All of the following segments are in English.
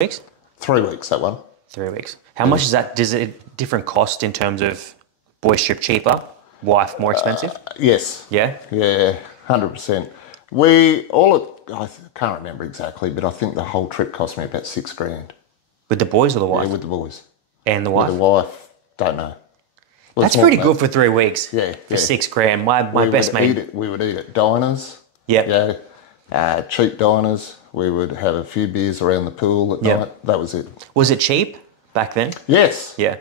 weeks? 3 weeks, that one. 3 weeks. How much is that? Does it different cost in terms of boys trip cheaper, wife more expensive? Yes. Yeah? Yeah, 100%. I can't remember exactly, but I think the whole trip cost me about $6,000. With the boys or the wife? Yeah, with the boys. And the wife? With the wife, don't know. Well, That's pretty good for 3 weeks. Yeah, For yeah. $6,000. My best mate. We would eat at diners. Yep. Yeah. Cheap diners. We would have a few beers around the pool at night. That was it. Was it cheap back then? Yes. Yeah.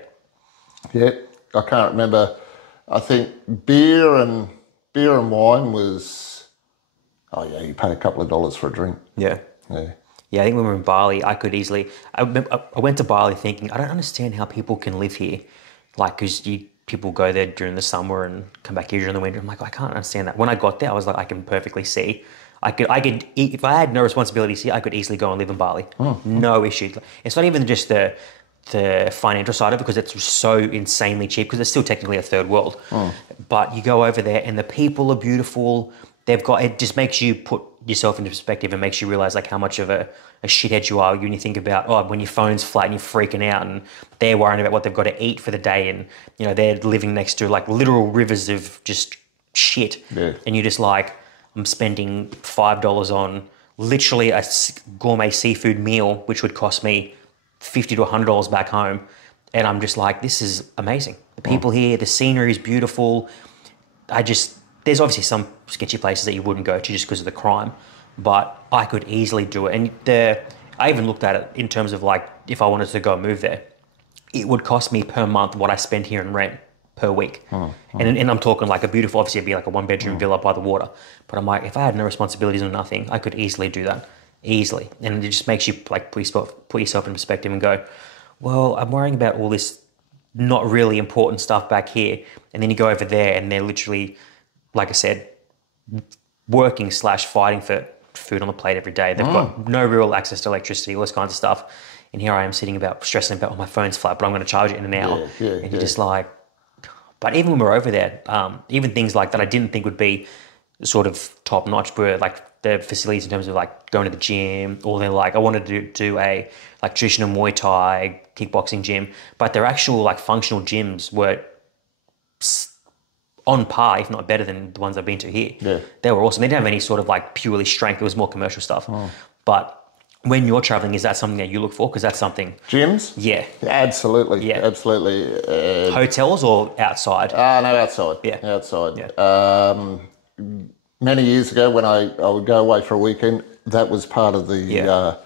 Yeah. I can't remember. I think beer and wine was, you pay a couple of dollars for a drink. Yeah. Yeah. Yeah, I think when we were in Bali, I could easily... I went to Bali thinking, I don't understand how people can live here. Like, because people go there during the summer and come back here during the winter. I'm like, I can't understand that. When I got there, I was like, I can perfectly see. I could if I had no responsibilities here, I could easily go and live in Bali. No issue. It's not even just the financial side of it, because it's so insanely cheap, because it's still technically a third world. But you go over there and the people are beautiful. It just makes you put yourself into perspective and makes you realize like how much of a shithead you are when you think about, when your phone's flat and you're freaking out and they're worrying about what they've got to eat for the day, and they're living next to like literal rivers of just shit. Yeah. And you're just like, I'm spending $5 on literally a gourmet seafood meal, which would cost me $50 to $100 back home. And I'm just like, this is amazing. The people here, the scenery is beautiful. There's obviously some sketchy places that you wouldn't go to just because of the crime, but I could easily do it. And I even looked at it in terms of like, if I wanted to go move there, it would cost me per month what I spend here in rent per week. And I'm talking like a beautiful, obviously it'd be like a 1-bedroom villa by the water. But I'm like, if I had no responsibilities or nothing, I could easily do that. Easily. And it just makes you like put yourself in perspective and go, well, I'm worrying about all this not really important stuff back here. And then you go over there and they're literally, like I said, working / fighting for food on the plate every day. They've got no real access to electricity, all this kinds of stuff. And here I am stressing about, my phone's flat, but I'm going to charge it in an hour. And you're just like, but even when we're over there, even things like that I didn't think would be sort of top notch were like the facilities in terms of like going to the gym, or they're like, I wanted to do a like traditional Muay Thai kickboxing gym, but their actual like functional gyms were on par, if not better than the ones I've been to here. Yeah. They were awesome. They didn't have any sort of like purely strength. It was more commercial stuff. But when you're traveling, is that something that you look for? Because that's something... Gyms? Yeah. Absolutely. Yeah. Absolutely. Hotels or outside? No, outside. Yeah. Outside. Yeah. Many years ago when I would go away for a weekend, that was part of the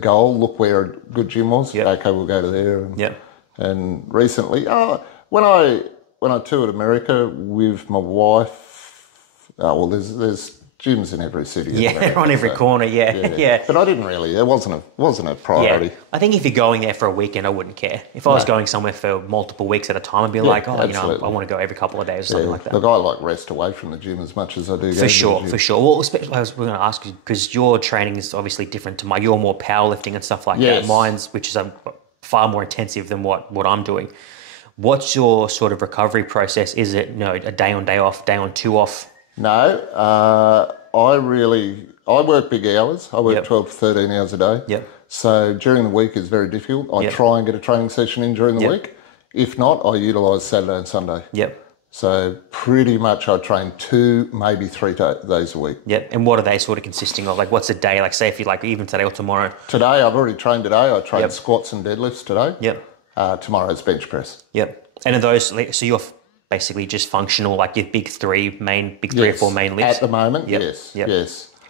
goal. Look where a good gym was. Yep. Okay, we'll go to there. Yep. And recently, when I toured America with my wife, there's gyms in every city. Yeah, America, on every corner, yeah. But I didn't really. It wasn't a priority. Yeah. I think if you're going there for a weekend, I wouldn't care. If I was going somewhere for multiple weeks at a time, I'd be like, I want to go every couple of days or something like that. Look, I like rest away from the gym as much as I do. For sure. Well, especially, I was going to ask you, because your training is obviously different to mine. You're more powerlifting and stuff like that. Mine's, which is far more intensive than what I'm doing. What's your sort of recovery process? Is it a day on, day off, day on, 2 off? No, I work big hours. I work 12 to 13 hours a day. Yep. So during the week is very difficult. I try and get a training session in during the week. If not, I utilise Saturday and Sunday. Yep. So pretty much I train 2, maybe 3 days a week. Yep. And what are they sort of consisting of? Like what's a day? Like say if you like even today or tomorrow? Today, I've already trained today. I trained squats and deadlifts today. Yep. Tomorrow's bench press. Yep. And are those, so you're basically just functional, like your big 3 or 4 main lifts? At the moment, yes.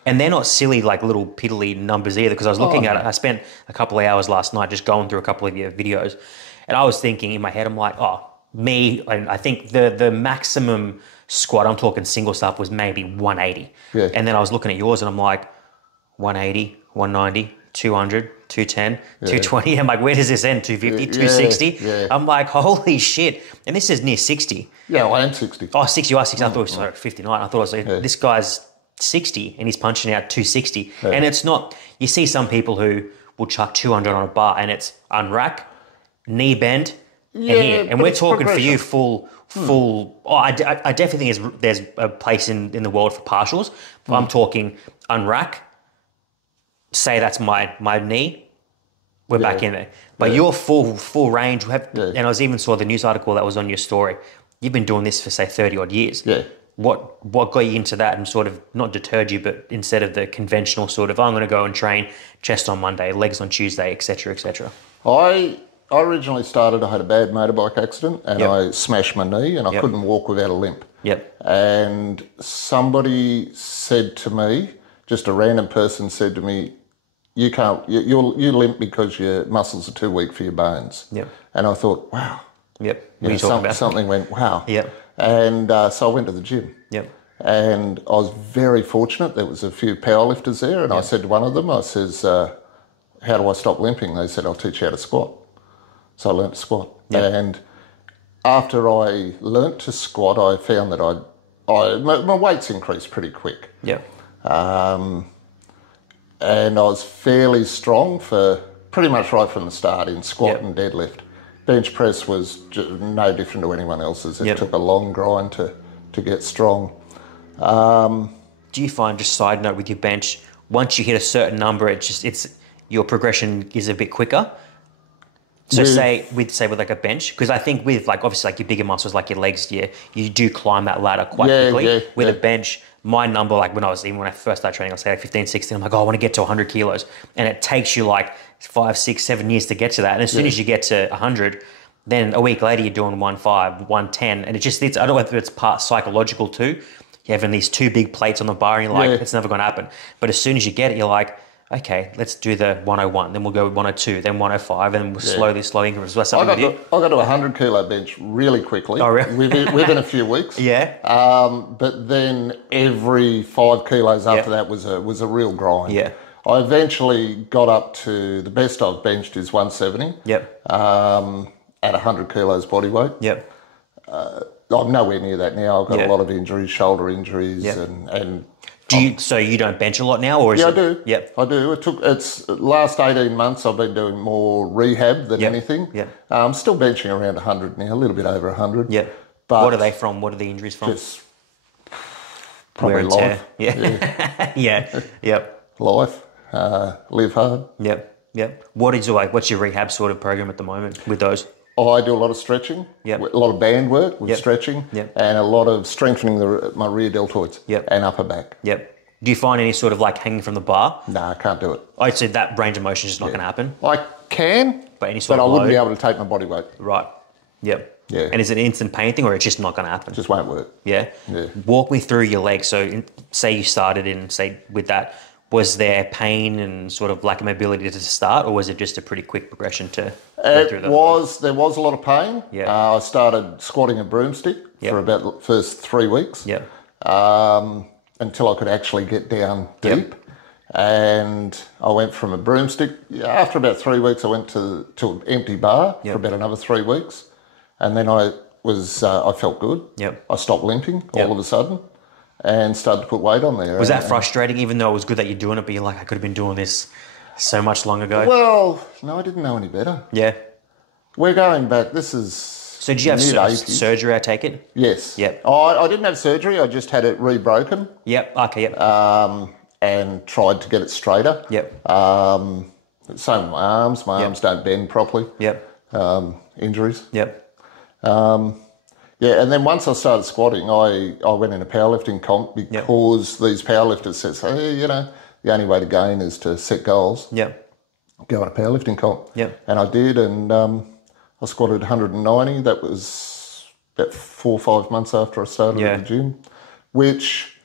And they're not silly, like little piddly numbers either, because I was looking at it. I spent a couple of hours last night just going through a couple of your videos, and I was thinking in my head, I'm like, and I think the maximum squat, I'm talking single stuff, was maybe 180. Yeah. And then I was looking at yours and I'm like, 180, 190, 200, 210, 220. I'm like, where does this end? 250, 260? Yeah. I'm like, holy shit. And this is near 60. Yeah, I am 60. Oh, 60, you are 60. I thought it was 59. I thought it was this guy's 60 and he's punching out 260. Yeah. And it's not, you see some people who will chuck 200 on a bar and it's unrack, knee bend, and here. And we're talking for you full. I definitely think there's a place in the world for partials. I'm talking unrack, say that's my knee, we're back in there. But you're full range. And I saw the news article that was on your story. You've been doing this for, say, 30 odd years. Yeah. What got you into that and sort of not deterred you, but instead of the conventional sort of, I'm going to go and train chest on Monday, legs on Tuesday, et cetera, et cetera? I originally started, I had a bad motorbike accident and I smashed my knee and I couldn't walk without a limp. Yep. And somebody said to me, just a random person said to me, you limp because your muscles are too weak for your bones. Yep. And I thought, wow. Yep. What are you talking about? Something went, wow. Yep. And so I went to the gym. Yep. And I was very fortunate. There was a few powerlifters there, and I said to one of them, I says, how do I stop limping? They said, I'll teach you how to squat. So I learnt to squat. Yep. And after I learnt to squat, I found that my weights increased pretty quick. Yeah. And I was fairly strong for pretty much right from the start in squat and deadlift. Bench press was no different to anyone else's. It took a long grind to get strong. Do you find, just side note with your bench, once you hit a certain number, your progression is a bit quicker? So say with like a bench, because I think with like obviously like your bigger muscles like your legs, you do climb that ladder quite quickly. With a bench, my number, like when I first started training, I was like 15, 16, I'm like, I want to get to 100 kilos. And it takes you like 5, 6, 7 years to get to that. And as soon as you get to 100, then a week later you're doing 105, 110. And I don't know whether it's part psychological too. You're having these two big plates on the bar and you're like, it's never going to happen. But as soon as you get it, you're like, okay, let's do the 101, then we'll go 102, then 105, and we'll slowly increase. I got to a 100 kilo bench really quickly. Oh, really? Within a few weeks. Yeah. But then every 5 kilos after that was a real grind. Yeah. I eventually got up to, the best I've benched is 170. Yep. At 100 kilos body weight. Yep. I'm nowhere near that now. I've got a lot of injuries, shoulder injuries, and so you don't bench a lot now, or I do. Yep. I do. It's last 18 months I've been doing more rehab than anything. Yep. I'm still benching around 100 now, a little bit over 100. Yep. But what are they from? What are the injuries from? Just probably life. Yeah. Yeah. Yep. Life. Live hard. Yep. Yep. What's your rehab sort of program at the moment with those? I do a lot of stretching, a lot of band work with stretching, and a lot of strengthening my rear deltoids and upper back. Yep. Do you find any sort of like hanging from the bar? No, I can't do it. I'd say that range of motion is just not going to happen. I can, but I wouldn't be able to take my body weight. Right. Yep. Yeah. And is it an instant pain thing, or it's just not going to happen? Just won't work. Yeah. Yeah. Walk me through your legs. So, say you started with that. Was there pain and sort of lack of mobility to start, or was it just a pretty quick progression to go through that? There was a lot of pain. Yeah. I started squatting a broomstick for about the first 3 weeks. Yeah. Until I could actually get down deep. And I went from a broomstick. After about 3 weeks, I went to an empty bar for about another 3 weeks. And then I felt good. Yep. I stopped limping all of a sudden. And started to put weight on there. Was that frustrating, even though it was good that you're doing it, but you're like, I could have been doing this so much long ago? Well, no, I didn't know any better. Yeah. We're going back, this is So did you have surgery, I take it? Yes. Yep. I didn't have surgery, I just had it rebroken. Yep, okay, yep. And tried to get it straighter. Yep. Same with my arms. My arms don't bend properly. Yep. Injuries. Yep. Yeah, and then once I started squatting, I went in a powerlifting comp because these powerlifters said, hey, the only way to gain is to set goals. Yep. Go on a powerlifting comp. Yep. And I did, and I squatted 190. That was about 4 or 5 months after I started at the gym, which,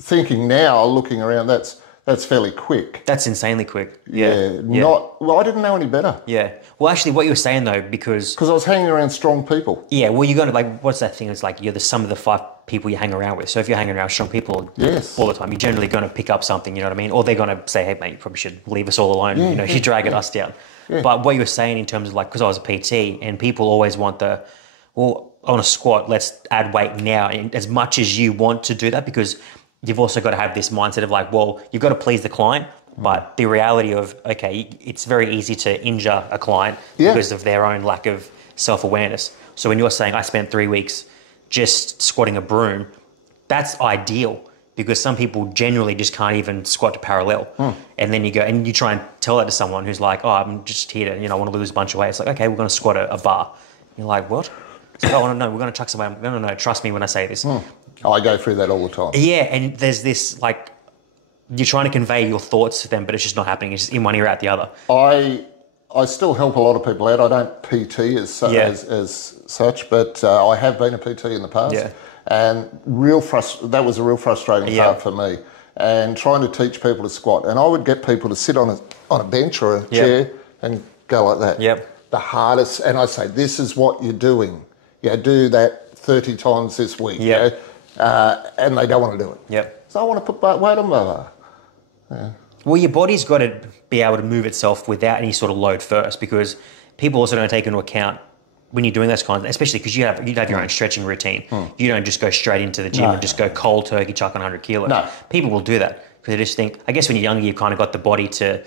thinking now, looking around, that's fairly quick. That's insanely quick. Yeah. I didn't know any better. Yeah. Well, actually, what you were saying, though, because I was hanging around strong people. Yeah, well, you're going to, what's that thing? It's like you're the sum of the 5 people you hang around with. So if you're hanging around with strong people all the time, you're generally going to pick up something, you know what I mean? Or they're going to say, hey, mate, you probably should leave us all alone. You're dragging us down. Yeah. But what you were saying in terms of because I was a PT, and people always want on a squat, let's add weight now. And as much as you want to do that, because you've also got to have this mindset of you've got to please the client. But the reality of, it's very easy to injure a client because of their own lack of self-awareness. So when you're saying, I spent 3 weeks just squatting a broom, that's ideal because some people generally just can't even squat to parallel. And then you go and you try and tell that to someone who's like, oh, I'm just here to, I want to lose a bunch of weight. It's like, okay, we're going to squat a bar. You're like, what? It's like, oh, no, we're going to chuck some weight. No, trust me when I say this. I go through that all the time. Yeah, and there's this, like, you're trying to convey your thoughts to them, but it's just not happening. It's just in one ear, out the other. I still help a lot of people out. I don't PT as such, but I have been a PT in the past. Yeah. And that was a real frustrating part for me. And trying to teach people to squat. And I would get people to sit on a bench or a chair and go like that. The hardest, and I say, this is what you're doing. Do that 30 times this week. And they don't want to do it. So I want to put weight on my bar. Well, your body's got to be able to move itself without any sort of load first, because people also don't take into account when you're doing those kinds, especially because you have your own stretching routine. You don't just go straight into the gym and just go cold turkey chucking 100 kilos. No. People will do that because they just think, I guess when you're younger, you've kind of got the body to,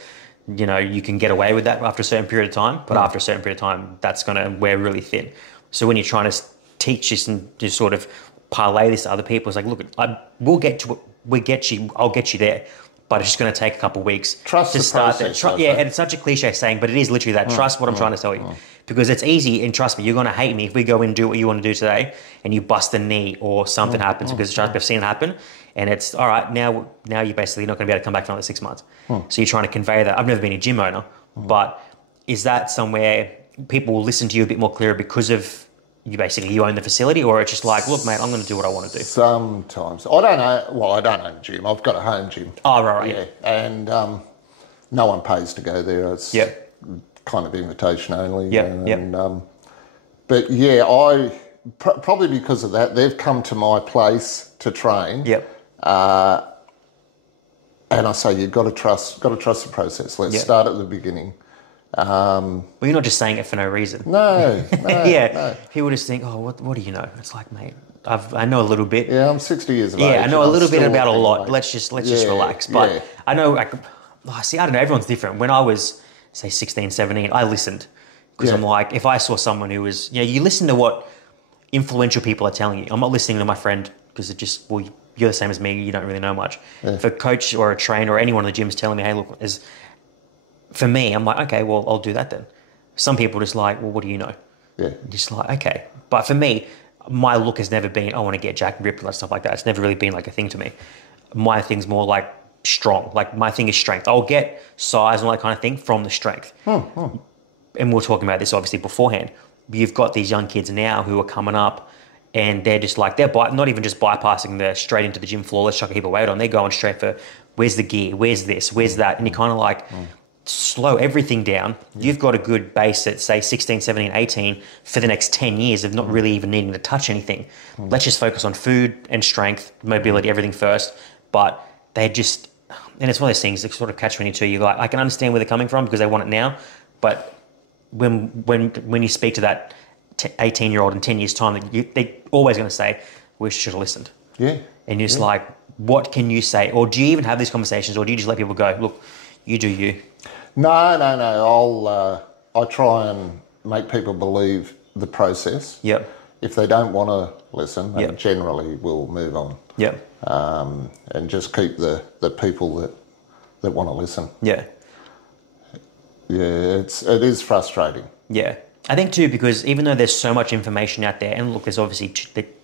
you can get away with that after a certain period of time, but after a certain period of time, that's going to wear really thin. So when you're trying to teach this and just sort of parlay this to other people, it's like, look, I'll get you there. But it's just going to take a couple of weeks to start that. And it's such a cliche saying, but it is literally that. Trust what I'm trying to tell you. Because it's easy, and trust me, you're going to hate me if we go in and do what you want to do today and you bust a knee or something happens, because trust me, I've seen it happen. And it's, all right, now you're basically not going to be able to come back for another 6 months. So you're trying to convey that. I've never been a gym owner, but is that somewhere people will listen to you a bit more clearer because of you own the facility, or it's just like, look, mate, I'm going to do what I want to do? Sometimes. I don't know. Well, I don't own a gym. I've got a home gym. Oh, right. Yeah. And no one pays to go there. It's kind of invitation only. But yeah, probably because of that, they've come to my place to train. And I say, you've got to trust the process. Let's start at the beginning. Well, you're not just saying it for no reason. No. No. People just think, oh, what do you know? It's like, mate, I know a little bit. Yeah, I'm 60 years of age. Yeah, I know a little bit about a lot. Let's just relax. But I know, I don't know, everyone's different. When I was, say, 16, 17, I listened. Because I'm like, if I saw someone who was, you listen to what influential people are telling you. I'm not listening to my friend because it just, well, you're the same as me, you don't really know much. If a coach or a trainer or anyone in the gym is telling me, hey, look, for me, I'm like, okay, well, I'll do that then. Some people are just like, well, what do you know? Just like, okay. But for me, my look has never been, I want to get jacked and ripped and stuff like that. It's never really been like a thing to me. My thing's more like strong. Like my thing is strength. I'll get size and all that kind of thing from the strength. And we were talking about this obviously beforehand. You've got these young kids now who are coming up and they're just like, they're not even just bypassing the straight into the gym floor, let's chuck a heap of weight on. They're going straight for, where's the gear? Where's this? Where's that? And you're kind of like, slow everything down. You've got a good base at, say, 16, 17, 18 for the next 10 years of not really even needing to touch anything. Let's just focus on food and strength, mobility, everything first. But they just, and it's one of those things that sort of catch-22. You're like, I can understand where they're coming from because they want it now. But when you speak to that 18-year-old in 10 years' time, they're always going to say, we should have listened. And you're just like, what can you say? Or do you even have these conversations, or do you just let people go, look, you do you? No. I try and make people believe the process. If they don't want to listen, they generally will move on. And just keep the people that want to listen. It is frustrating. I think too, because even though there's so much information out there, and look, there's obviously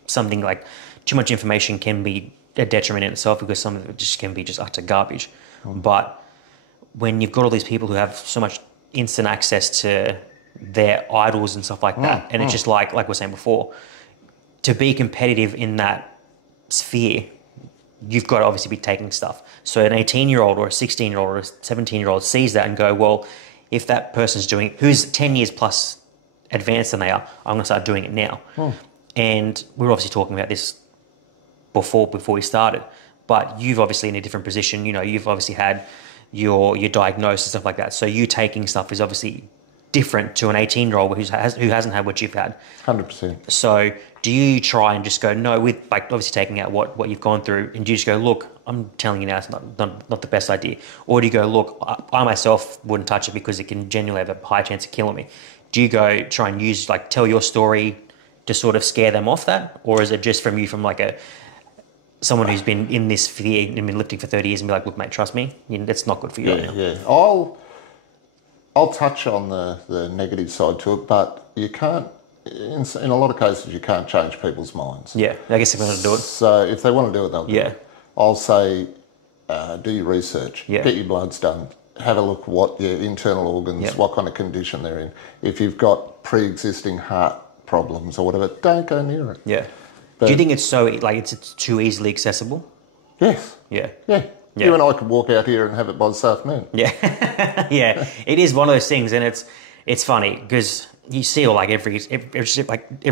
something like too much information can be a detriment in itself, because some of it just can be just utter garbage. But when you've got all these people who have so much instant access to their idols and stuff like that, and it's just like we were saying before, to be competitive in that sphere, you've got to obviously be taking stuff. So an 18-year-old or a 16-year-old or a 17-year-old sees that and go, well, if that person's doing it, who's 10 years plus advanced than they are, I'm going to start doing it now. And we were obviously talking about this before we started, but you've obviously in a different position. You've obviously had your diagnosis and stuff like that. So you taking stuff is obviously different to an 18-year-old who hasn't had what you've had. 100%. So do you try and just go, no, with like obviously taking out what you've gone through, and do you just go, look, I'm telling you now, it's not the best idea? Or do you go, look, I myself wouldn't touch it because it can genuinely have a high chance of killing me? Do you go try and tell your story to sort of scare them off that? Or is it just from like someone who's been in this field and been lifting for 30 years and be like, look, mate, trust me, it's not good for you right now. Yeah. I'll touch on the negative side to it, but you can't, in a lot of cases, you can't change people's minds. Yeah, I guess if they want to do it. So if they want to do it, they'll do it. I'll say, do your research, get your bloods done, have a look at what your internal organs, what kind of condition they're in. If you've got pre-existing heart problems or whatever, don't go near it. Yeah. But do you think it's so, like, it's too easily accessible? Yes. Yeah. You and I could walk out here and have it by this afternoon. Yeah. Yeah. It is one of those things, and it's funny because you see all like every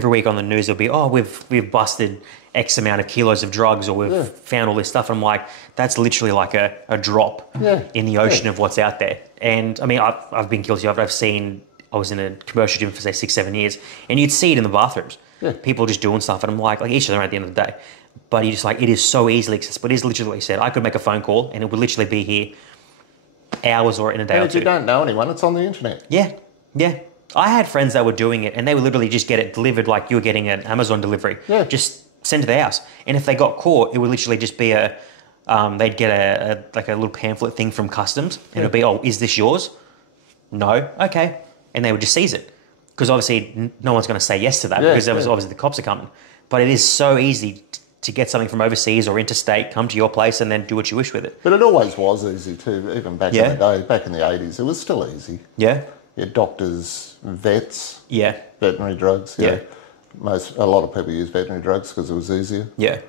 week on the news there'll be, oh, we've busted X amount of kilos of drugs, or we've found all this stuff. And I'm like, that's literally like a drop in the ocean of what's out there. And I mean, I've been guilty of it. I was in a commercial gym for say 6-7 years, and you'd see it in the bathrooms. Yeah. People just doing stuff, and I'm like each of them at the end of the day. But you just like, it is so easily accessible. It is literally, like you said, I could make a phone call and it would literally be here hours or in a day or two. And if you don't know anyone, it's on the internet. Yeah. I had friends that were doing it, and they would literally just get it delivered like you were getting an Amazon delivery. Yeah. Just sent to the house. And if they got caught, it would literally just be they'd get a little pamphlet thing from customs, and it'd be, oh, is this yours? No. Okay. And they would just seize it. Because obviously no one's going to say yes to that because obviously the cops are coming. But it is so easy to get something from overseas or interstate, come to your place and then do what you wish with it. But it always was easy too, even back in the day, back in the 80s, it was still easy. Yeah. Yeah, doctors, vets, veterinary drugs. A lot of people use veterinary drugs because it was easier. Yeah.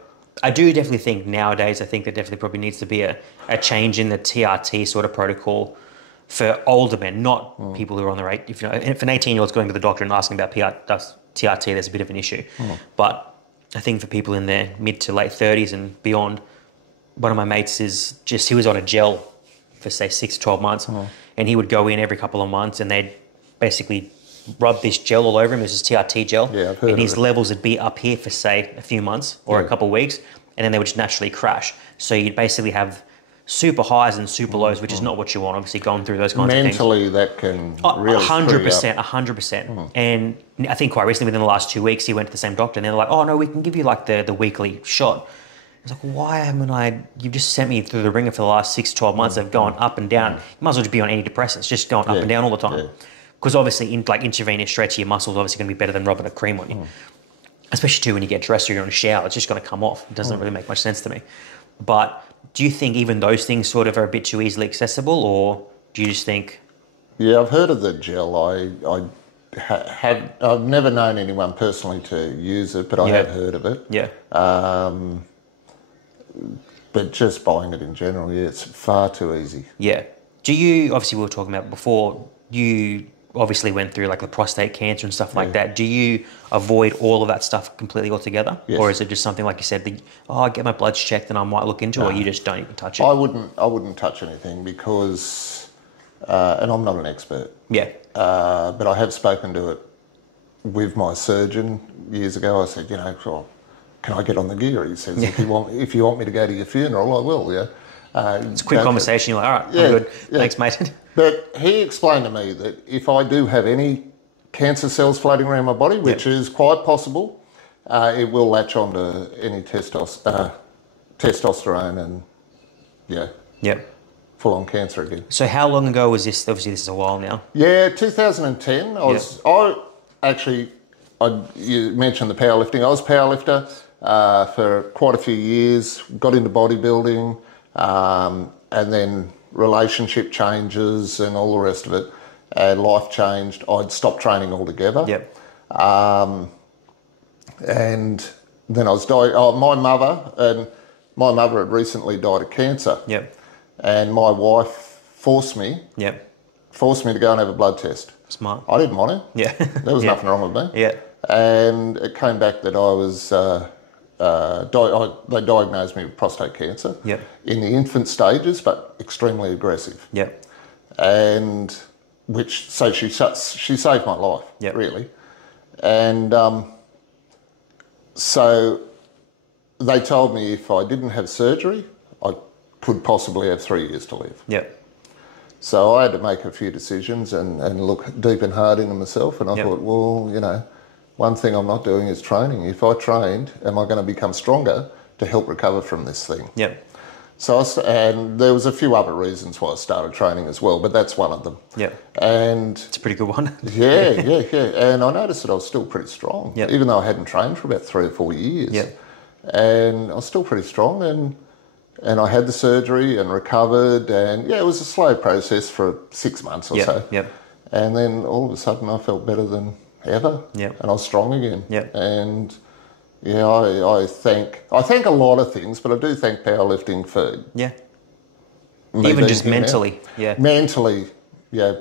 I do definitely think nowadays, I think there definitely probably needs to be a change in the TRT sort of protocol for older men, not people who are on the rate. If an 18-year-old's going to the doctor and asking about TRT, there's a bit of an issue. But I think for people in their mid to late 30s and beyond, one of my mates he was on a gel for say 6 to 12 months, and he would go in every couple of months and they'd basically rub this gel all over him. This is TRT gel. Yeah, I've heard and of his it. levels would be up here for say a few months or a couple of weeks, and then they would just naturally crash. So you'd basically have super highs and super lows, which is not what you want, obviously, going through those kinds of things. Mentally, that can really 100%. And I think quite recently, within the last 2 weeks, he went to the same doctor, and they're like, oh, no, we can give you like the weekly shot. I was like, why haven't you've just sent me through the ringer for the last 6 to 12 months of going up and down. You might as well just be on antidepressants, just going up and down all the time. Because obviously, intravenous stretch of your muscles is obviously going to be better than rubbing a cream on you. Especially too when you get dressed or you're in a shower, it's just going to come off. It doesn't really make much sense to me. But do you think even those things sort of are a bit too easily accessible, or do you just think? Yeah, I've heard of the gel. I've never known anyone personally to use it, but I have heard of it. Yeah. But just buying it in general, it's far too easy. Yeah. Do you, obviously we were talking about before, you obviously went through like the prostate cancer and stuff like that. Do you avoid all of that stuff completely altogether? Yes. Or is it just something like you said, I get my bloods checked and I might look into it, or you just don't even touch it? I wouldn't touch anything because, and I'm not an expert. Yeah. But I have spoken to it with my surgeon years ago. I said, can I get on the gear? He says, if you want me to go to your funeral, I will, it's a quick conversation. You're like, all right, I'm good. Thanks, mate. But he explained to me that if I do have any cancer cells floating around my body, which is quite possible, it will latch onto any testosterone and full-on cancer again. So how long ago was this? Obviously, this is a while now. Yeah, 2010. You mentioned the powerlifting. I was a powerlifter for quite a few years, got into bodybuilding, and then relationship changes and all the rest of it, and life changed. I'd stopped training altogether. Yep. And then I was my mother had recently died of cancer. Yep. And my wife forced me to go and have a blood test. Smart. I didn't want to. Yeah. There was nothing wrong with me. Yeah. And it came back that I was they diagnosed me with prostate cancer in the infant stages, but extremely aggressive. Yep. And so she saved my life, really. And so they told me if I didn't have surgery, I could possibly have 3 years to live. Yep. So I had to make a few decisions and look deep and hard into myself, and I thought, well, one thing I'm not doing is training. If I trained, am I going to become stronger to help recover from this thing. Yep. So and there was a few other reasons why I started training as well, but that's one of them. Yeah. And it's a pretty good one. yeah. And I noticed that I was still pretty strong, even though I hadn't trained for about 3 or 4 years. Yep. And I was still pretty strong, and I had the surgery and recovered, and it was a slow process for 6 months or so. Yep. And then all of a sudden I felt better than ever. Yep. And I was strong again. Yep. And I thank a lot of things, but I do thank powerlifting for even just mentally. Yeah. Mentally,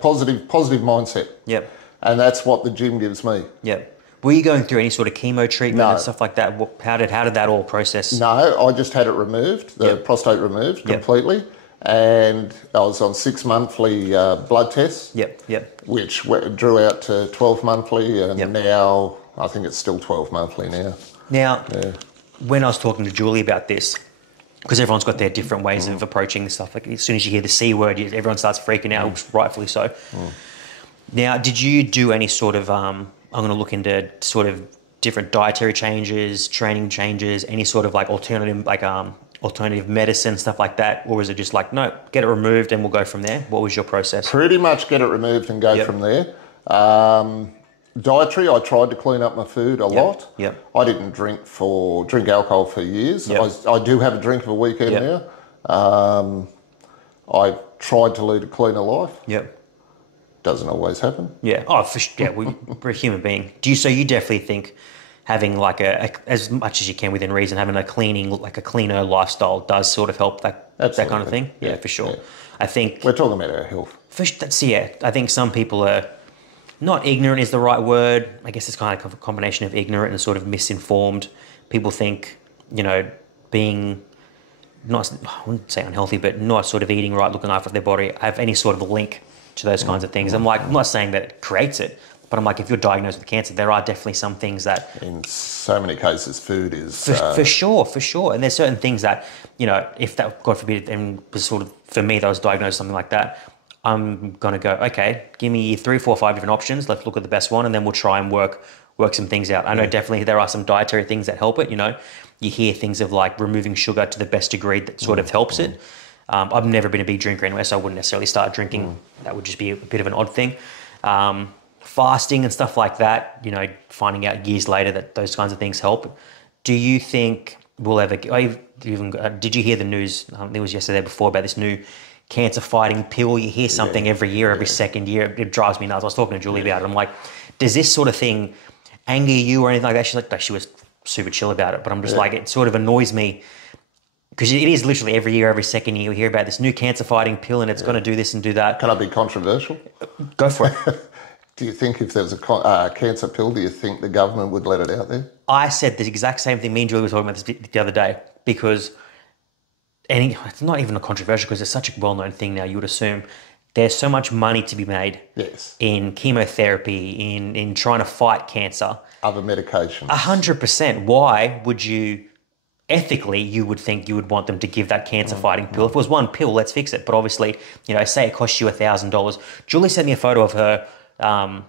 positive mindset. Yep. And that's what the gym gives me. Yep. Were you going through any sort of chemo treatment and stuff like that? How did that all process? No, I just had it removed, the prostate removed completely. And I was on 6 monthly blood tests. Yep. Which drew out to 12 monthly, and now I think it's still 12 monthly now. Now, when I was talking to Julie about this, because everyone's got their different ways of approaching this stuff. Like as soon as you hear the C word, everyone starts freaking out, rightfully so. Now, did you do any sort of, I'm going to look into sort of different dietary changes, training changes, any sort of like alternative medicine, stuff like that? Or was it just like, no, get it removed and we'll go from there? What was your process? Pretty much get it removed and go from there. Dietary, I tried to clean up my food a lot. I didn't drink alcohol for years. I do have a drink of a weekend now. I tried to lead a cleaner life. Doesn't always happen. We're a human being. So you definitely think having like as much as you can within reason, having a cleaner lifestyle does sort of help that kind of thing? Yeah, for sure. I think we're talking about our health. I think some people are not ignorant is the right word. I guess it's kind of a combination of ignorant and sort of misinformed. People think, being not, I wouldn't say unhealthy, but not sort of eating right, looking after their body, have any sort of link to those kinds of things. I'm not saying that it creates it, but I'm like, if you're diagnosed with cancer, there are definitely some things that... In so many cases, food is... For sure. And there's certain things that, if that, God forbid, and was sort of, for me, that was diagnosed with something like that, I'm going to go, okay, give me 3, 4, 5 different options. Let's look at the best one, and then we'll try and work some things out. I know definitely there are some dietary things that help it. You hear things of like removing sugar to the best degree that sort of helps it. I've never been a big drinker anyway, so I wouldn't necessarily start drinking. That would just be a bit of an odd thing. Fasting and stuff like that, finding out years later that those kinds of things help. Do you think we'll ever... did you hear the news? It was yesterday before about this new cancer-fighting pill. You hear something every year, every second year. It drives me nuts. I was talking to Julie about it. I'm like, does this sort of thing anger you or anything like that? She's like, she was super chill about it. But I'm just like, it sort of annoys me because it is literally every year, every second year, you hear about this new cancer-fighting pill and it's going to do this and do that. Can I be controversial? Go for it. Do you think if there was a cancer pill, do you think the government would let it out there? I said the exact same thing. Me and Julie were talking about this the other day because... And it's not even a controversial because it's such a well-known thing now, you would assume. There's so much money to be made in chemotherapy, in trying to fight cancer. Other medications. 100%. Why would you, ethically, you would think you would want them to give that cancer-fighting pill? If it was one pill, let's fix it. But obviously, say it costs you $1,000. Julie sent me a photo of her, I'm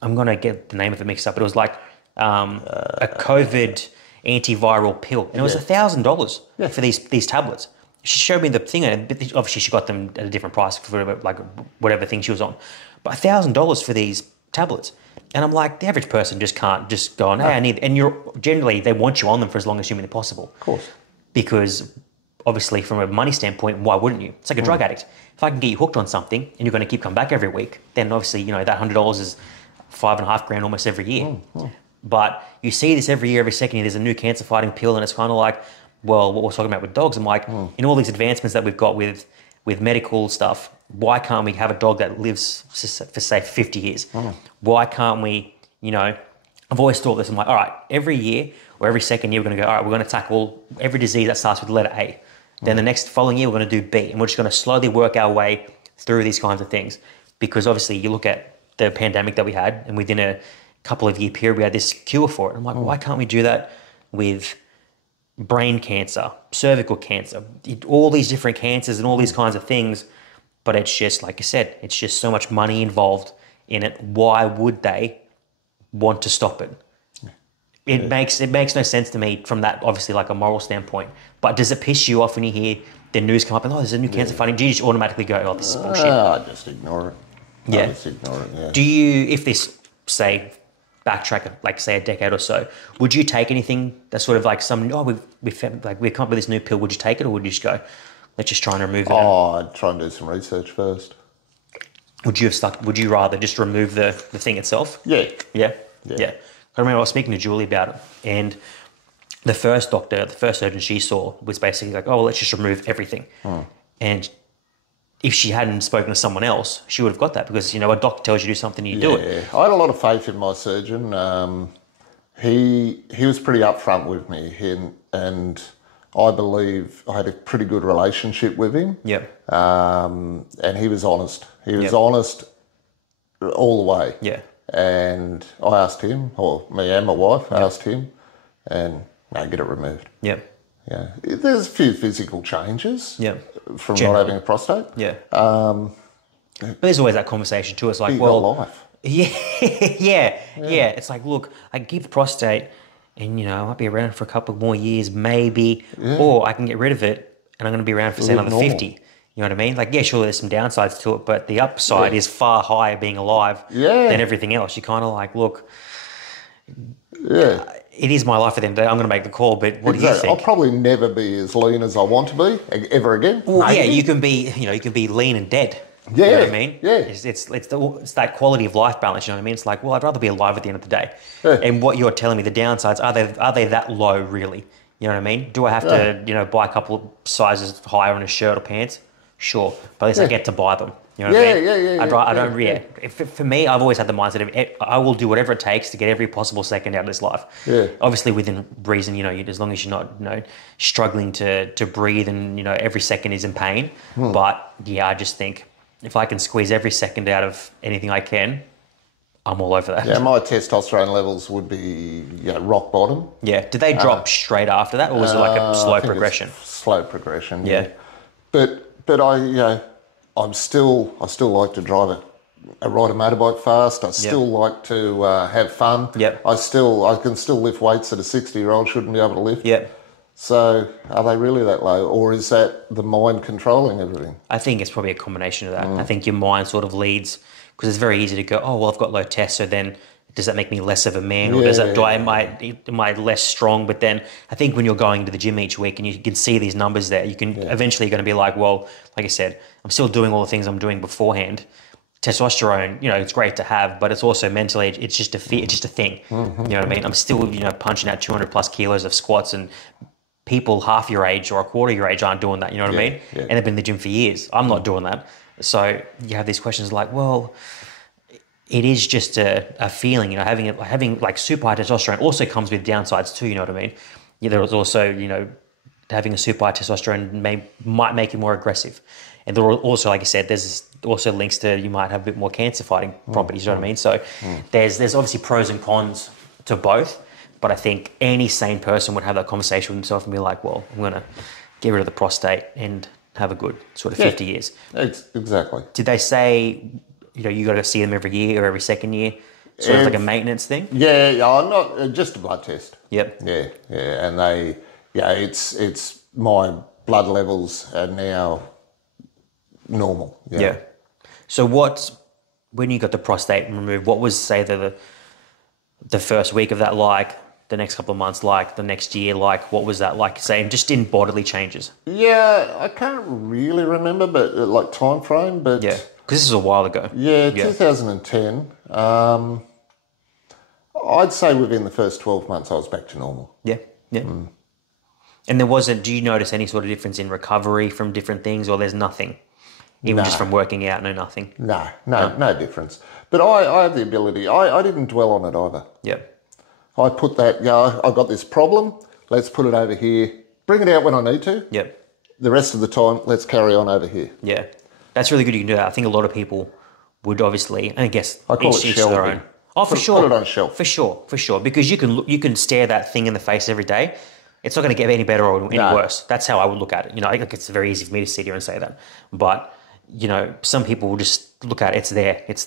going to get the name of it mixed up, but it was like a COVID... antiviral pill, and it was $1,000 for these tablets. She showed me the thing, and obviously she got them at a different price for whatever thing she was on. But $1,000 for these tablets, and I'm like, the average person just can't just go on. Hey, I need. And generally they want you on them for as long as humanly possible, of course, because obviously from a money standpoint, why wouldn't you? It's like a drug addict. If I can get you hooked on something and you're going to keep coming back every week, then obviously that $100 is $5,500 almost every year. But you see this every year, every second year, there's a new cancer-fighting pill, and it's kind of like, well, what we're talking about with dogs, I'm like, in all these advancements that we've got with medical stuff, why can't we have a dog that lives for, say, 50 years? Why can't we, I've always thought this, I'm like, all right, every year or every second year, we're going to go, all right, we're going to tackle every disease that starts with the letter A. Then the next following year, we're going to do B, and we're just going to slowly work our way through these kinds of things. Because obviously you look at the pandemic that we had, and within a couple of year period, we had this cure for it. I'm like, why can't we do that with brain cancer, cervical cancer, all these different cancers and all these kinds of things? But it's just, like I said, it's just so much money involved in it. Why would they want to stop it? It makes no sense to me from that, obviously, like a moral standpoint. But does it piss you off when you hear the news come up and, there's a new cancer finding? Do you just automatically go, oh, this is bullshit? I just ignore it. Yeah. I just ignore it, yeah. Do you, if this, say, backtrack, like, say, a decade or so, would you take anything that's sort of like we've come up with this new pill, would you take it, or would you just go, let's just try and remove it? I'd try and do some research first. Would you rather just remove the thing itself? Yeah. Yeah? Yeah. I remember I was speaking to Julie about it, and the first surgeon she saw was basically like, oh, well, let's just remove everything. And if she hadn't spoken to someone else, she would have got that, because, a doctor tells you to do something, you do it. I had a lot of faith in my surgeon. He was pretty upfront with me, and I believe I had a pretty good relationship with him. Yep. And he was honest. He was honest all the way. Yeah. And I asked him, or me and my wife asked him, and get it removed. Yep. Yeah. There's a few physical changes from Generally. not having a prostate. Yeah. But there's always that conversation too. It's like, life. Yeah. It's like, look, I can keep the prostate, and I might be around for a couple more years, maybe, or I can get rid of it, and I'm going to be around for say another 50. You know what I mean? Like, sure, there's some downsides to it, but the upside is far higher being alive than everything else. You kind of like, look, it is my life at the end of the day. I'm going to make the call, but what do you think? I'll probably never be as lean as I want to be ever again. Well, you can be lean and dead. Yeah. You know what I mean? Yeah. It's that quality of life balance, you know what I mean? It's like, well, I'd rather be alive at the end of the day. Yeah. And what you're telling me, the downsides, are they that low really? You know what I mean? Do I have to, buy a couple of sizes higher on a shirt or pants? Sure. But at least I get to buy them. You know what I mean? Yeah. For me, I've always had the mindset of I will do whatever it takes to get every possible second out of this life. Yeah. Obviously within reason, as long as you're not, struggling to breathe and, every second is in pain. But I just think if I can squeeze every second out of anything I can, I'm all over that. Yeah, my testosterone levels would be rock bottom. Yeah. Did they drop straight after that, or was it like a slow progression? Slow progression. Yeah. But I still like to ride a motorbike fast. I still like to have fun. Yep. I can still lift weights that a 60-year-old shouldn't be able to lift. Yep. So are they really that low, or is that the mind controlling everything? I think it's probably a combination of that. I think your mind sort of leads, because it's very easy to go, oh, well, I've got low test, so then does that make me less of a man, or am I less strong? But then I think when you're going to the gym each week and you can see these numbers there, you can eventually going to be like, well, like I said, I'm still doing all the things I'm doing beforehand. Testosterone, it's great to have, but it's also mentally, it's just a thing. You know what I mean? I'm still, punching out 200 plus kilos of squats, and people half your age or a quarter your age aren't doing that. You know what I mean? Yeah. And they've been in the gym for years. I'm not doing that. So you have these questions like, well, it is just a feeling, having like super high testosterone also comes with downsides too, you know what I mean? There's also, having a super high testosterone might make you more aggressive. And there are also, like I said, there's also links to you might have a bit more cancer fighting properties, you know what I mean? So there's obviously pros and cons to both, but I think any sane person would have that conversation with themselves and be like, well, I'm going to get rid of the prostate and have a good sort of 50 years. Exactly. Did they say, you got to see them every year or every second year, sort of like a maintenance thing? Yeah, I'm not just a blood test. Yep. Yeah, and it's my blood levels are now normal. Yeah. So when you got the prostate removed, what was, say, the first week of that like, the next couple of months like, the next year like, what was that like, say, just in bodily changes? Yeah, I can't really remember, but like time frame, but... Yeah, because this is a while ago. Yeah, 2010. I'd say within the first 12 months I was back to normal. Yeah. And do you notice any sort of difference in recovery from different things, or there's nothing? Even just from working out, nothing? No difference. But I have the ability, I didn't dwell on it either. Yep. I put that, I've got this problem, let's put it over here, bring it out when I need to. Yep. The rest of the time, let's carry on over here. Yeah. That's really good you can do that. I think a lot of people would obviously, and I guess I call it each to their own. Oh, for sure. Put it on a shelf. For sure. Because you can stare that thing in the face every day. It's not going to get any better or any worse. That's how I would look at it. Like it's very easy for me to sit here and say that. But, some people will just look at it, it's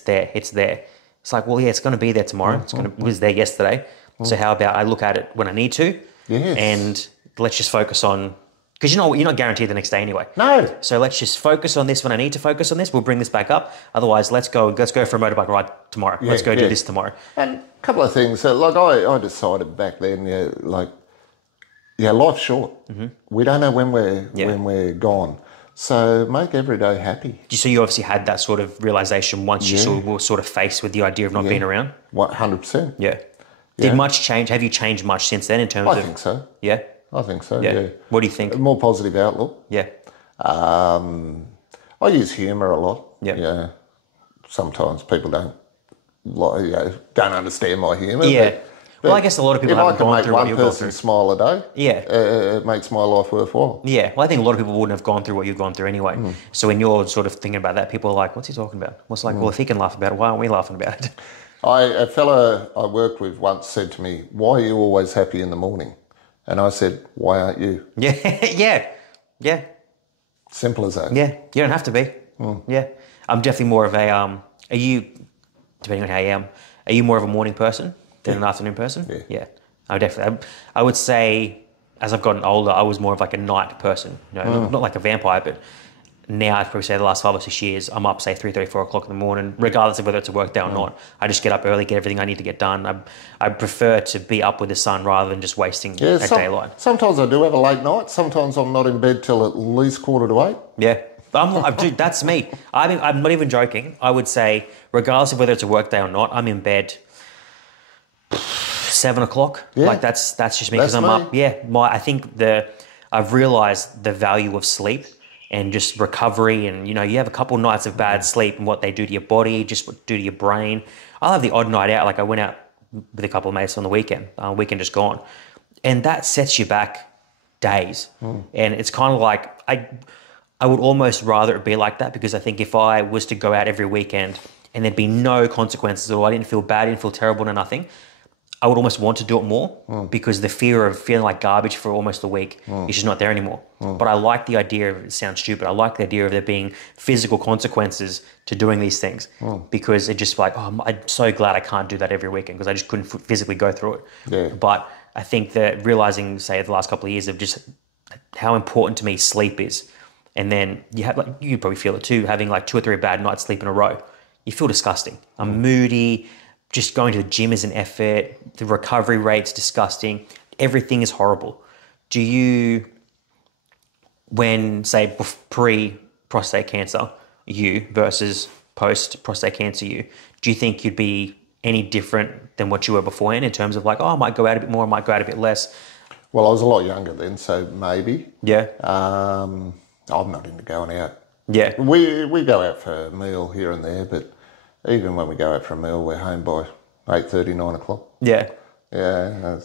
there. It's like, well, yeah, it's going to be there tomorrow. It was there yesterday. So how about I look at it when I need to, and let's just focus on, because you're not guaranteed the next day anyway. No. So let's just focus on this when I need to focus on this. We'll bring this back up. Otherwise, let's go for a motorbike ride tomorrow. Let's go do this tomorrow. And a couple of things. Like I decided back then, life's short. We don't know when we're gone. So make every day happy. So you obviously had that sort of realization once you were sort of faced with the idea of not being around? 100%. Yeah. Did much change? Have you changed much since then in terms of... I think so. Yeah? I think so, yeah. What do you think? A more positive outlook. Yeah. I use humour a lot. Yeah. Sometimes people don't understand my humour. Yeah. Well, I guess a lot of people haven't gone through what you've gone through. If I can make one person smile a day, it makes my life worthwhile. Yeah. Well, I think a lot of people wouldn't have gone through what you've gone through anyway. So when you're sort of thinking about that, people are like, what's he talking about? Well, it's like, well, if he can laugh about it, why aren't we laughing about it? A fella I worked with once said to me, why are you always happy in the morning? And I said, why aren't you? Yeah. Simple as that. Yeah. You don't have to be. Yeah. I'm definitely more of a, are you, depending on how you am, are you more of a morning person than an afternoon person? Yeah. I would say, as I've gotten older, I was more of like a night person. Not like a vampire, but now I'd probably say the last 5 or 6 years, I'm up, say, 3:30, 4 o'clock in the morning, regardless of whether it's a work day or not. I just get up early, get everything I need to get done. I prefer to be up with the sun rather than just wasting daylight. Sometimes I do have a late night. Sometimes I'm not in bed till at least 7:45. Yeah. Dude, that's me. I'm not even joking. I would say, regardless of whether it's a work day or not, I'm in bed 7 o'clock. Yeah. Like that's just me because I'm up. Yeah. I think I've realized the value of sleep and just recovery, and you have a couple nights of bad sleep and what they do to your body, just what do to your brain. I'll have the odd night out, like I went out with a couple of mates on the weekend just gone, and that sets you back days. And it's kind of like I would almost rather it be like that, because I think if I was to go out every weekend and there'd be no consequences at all, I didn't feel bad, I didn't feel terrible, no nothing, I would almost want to do it more because the fear of feeling like garbage for almost a week is just not there anymore. But I like the idea of, it sounds stupid, I like the idea of there being physical consequences to doing these things because it just like, I'm so glad I can't do that every weekend because I just couldn't physically go through it. Yeah. But I think that realizing, say, the last couple of years of just how important to me sleep is, and then you have, like, you probably feel it too, having like 2 or 3 bad nights sleep in a row, you feel disgusting. I'm moody. Just going to the gym is an effort. The recovery rate's disgusting. Everything is horrible. Do you, when, say, pre-prostate cancer you versus post-prostate cancer you, do you think you'd be any different than what you were beforehand in terms of like, I might go out a bit more, I might go out a bit less? Well, I was a lot younger then, so maybe. Yeah. I'm not into going out. Yeah. We go out for a meal here and there, but even when we go out for a meal, we're home by 8:30, 9 o'clock. Yeah. Yeah.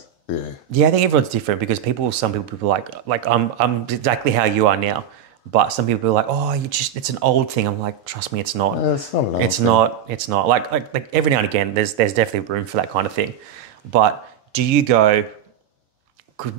Yeah, I think everyone's different because some people like I'm exactly how you are now, but some people are like, oh, it's an old thing. I'm like, trust me, it's not. It's not an old thing. It's not. Like every now and again, there's definitely room for that kind of thing. But do you go? How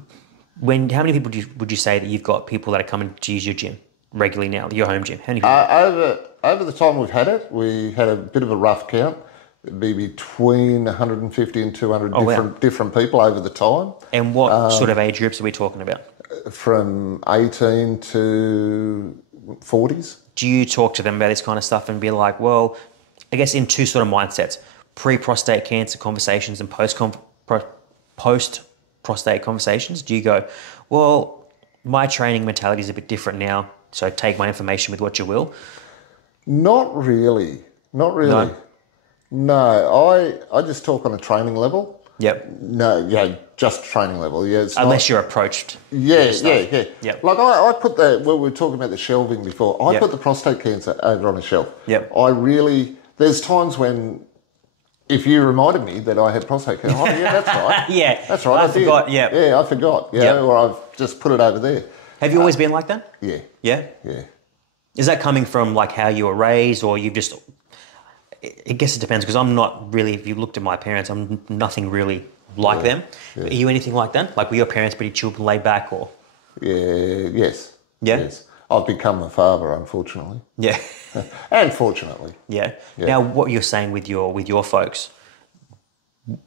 many people would you say that you've got people that are coming to use your gym regularly now, your home gym? How many people? Over the time we've had it, we had a bit of a rough count. It'd be between 150 and 200 different people over the time. And what sort of age groups are we talking about? From 18 to 40s. Do you talk to them about this kind of stuff and be like, well, I guess in 2 sort of mindsets, pre-prostate cancer conversations and post-prostate conversations? Do you go, well, my training mentality is a bit different now, so take my information with what you will? Not really. No, I just talk on a training level. Yep. No, just training level. Yeah. Unless you're approached. Yeah. Yep. Like I put we were talking about the shelving before. I put the prostate cancer over on a shelf. Yep. There's times when, if you reminded me that I had prostate cancer, that's right. Yeah. That's right. I forgot. Yeah. Yeah, I forgot. Yeah. Or I've just put it over there. Have you always been like that? Yeah. Yeah? Yeah. Is that coming from like how you were raised, or you've just... I guess it depends, because I'm not really, if you looked at my parents, I'm nothing really like them. Yeah. Are you anything like that? Like, were your parents pretty chill and laid back, or? Yeah, yes. Yeah? Yes. I've become a father, unfortunately. Yeah. And fortunately. Yeah. Now, what you're saying with your folks,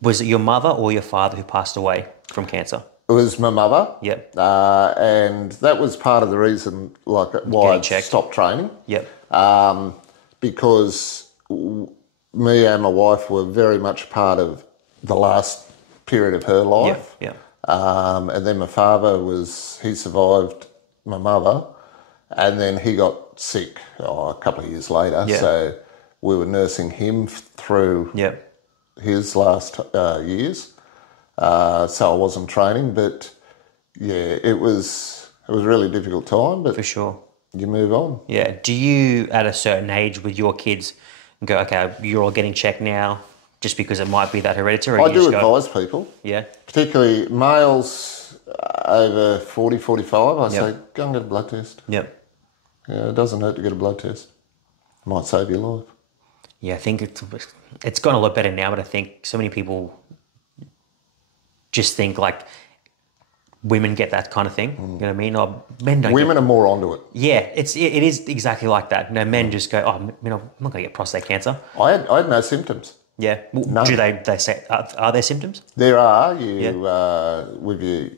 Was it your mother or your father who passed away from cancer? It was my mother. Yep. And that was part of the reason why I stopped training. Yep. Because me and my wife were very much part of the last period of her life. Yep. And then my father he survived my mother, and then he got sick a couple of years later. Yep. So we were nursing him through his last years. So I wasn't training, but yeah, it was a really difficult time. But for sure, you move on. Yeah. Do you, at a certain age with your kids, go, okay, you're all getting checked now, just because it might be that hereditary? I do advise people. Yeah. Particularly males over 40, 45. I say, go and get a blood test. Yep. Yeah, it doesn't hurt to get a blood test. It might save your life. Yeah, I think it's gone a lot better now, but I think so many people just think like women get that kind of thing. You know what I mean? Or men don't. Women are more onto it. Yeah, it is exactly like that. No, men just go, oh, I'm not going to get prostate cancer. I had no symptoms. Yeah. Well, no. Do they say, are there symptoms? There are. With your...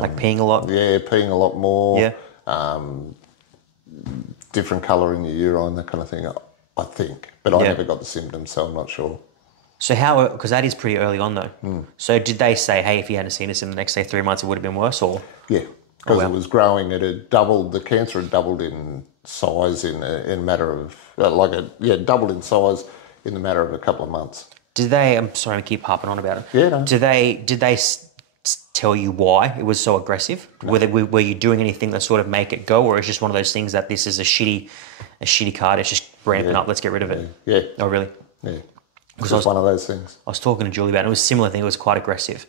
like peeing a lot? Yeah, peeing a lot more. Yeah. Different colour in your urine, that kind of thing, I think. But I never got the symptoms, so I'm not sure. So how, because that is pretty early on though. So did they say, hey, if you hadn't seen us in the next, say, 3 months, it would have been worse, or? Yeah, because it was growing. It had doubled, the cancer had doubled in size in a matter of, doubled in size in the matter of a couple of months. Did they, I'm sorry, I keep harping on about it. Yeah, no. Did they tell you why it was so aggressive? No. Were you doing anything that sort of make it go, or it's just one of those things that this is a shitty card, it's just ramping up, let's get rid of it? Yeah. Oh, really? Yeah. Because it was one of those things. I was talking to Julie about it. It was a similar thing. It was quite aggressive.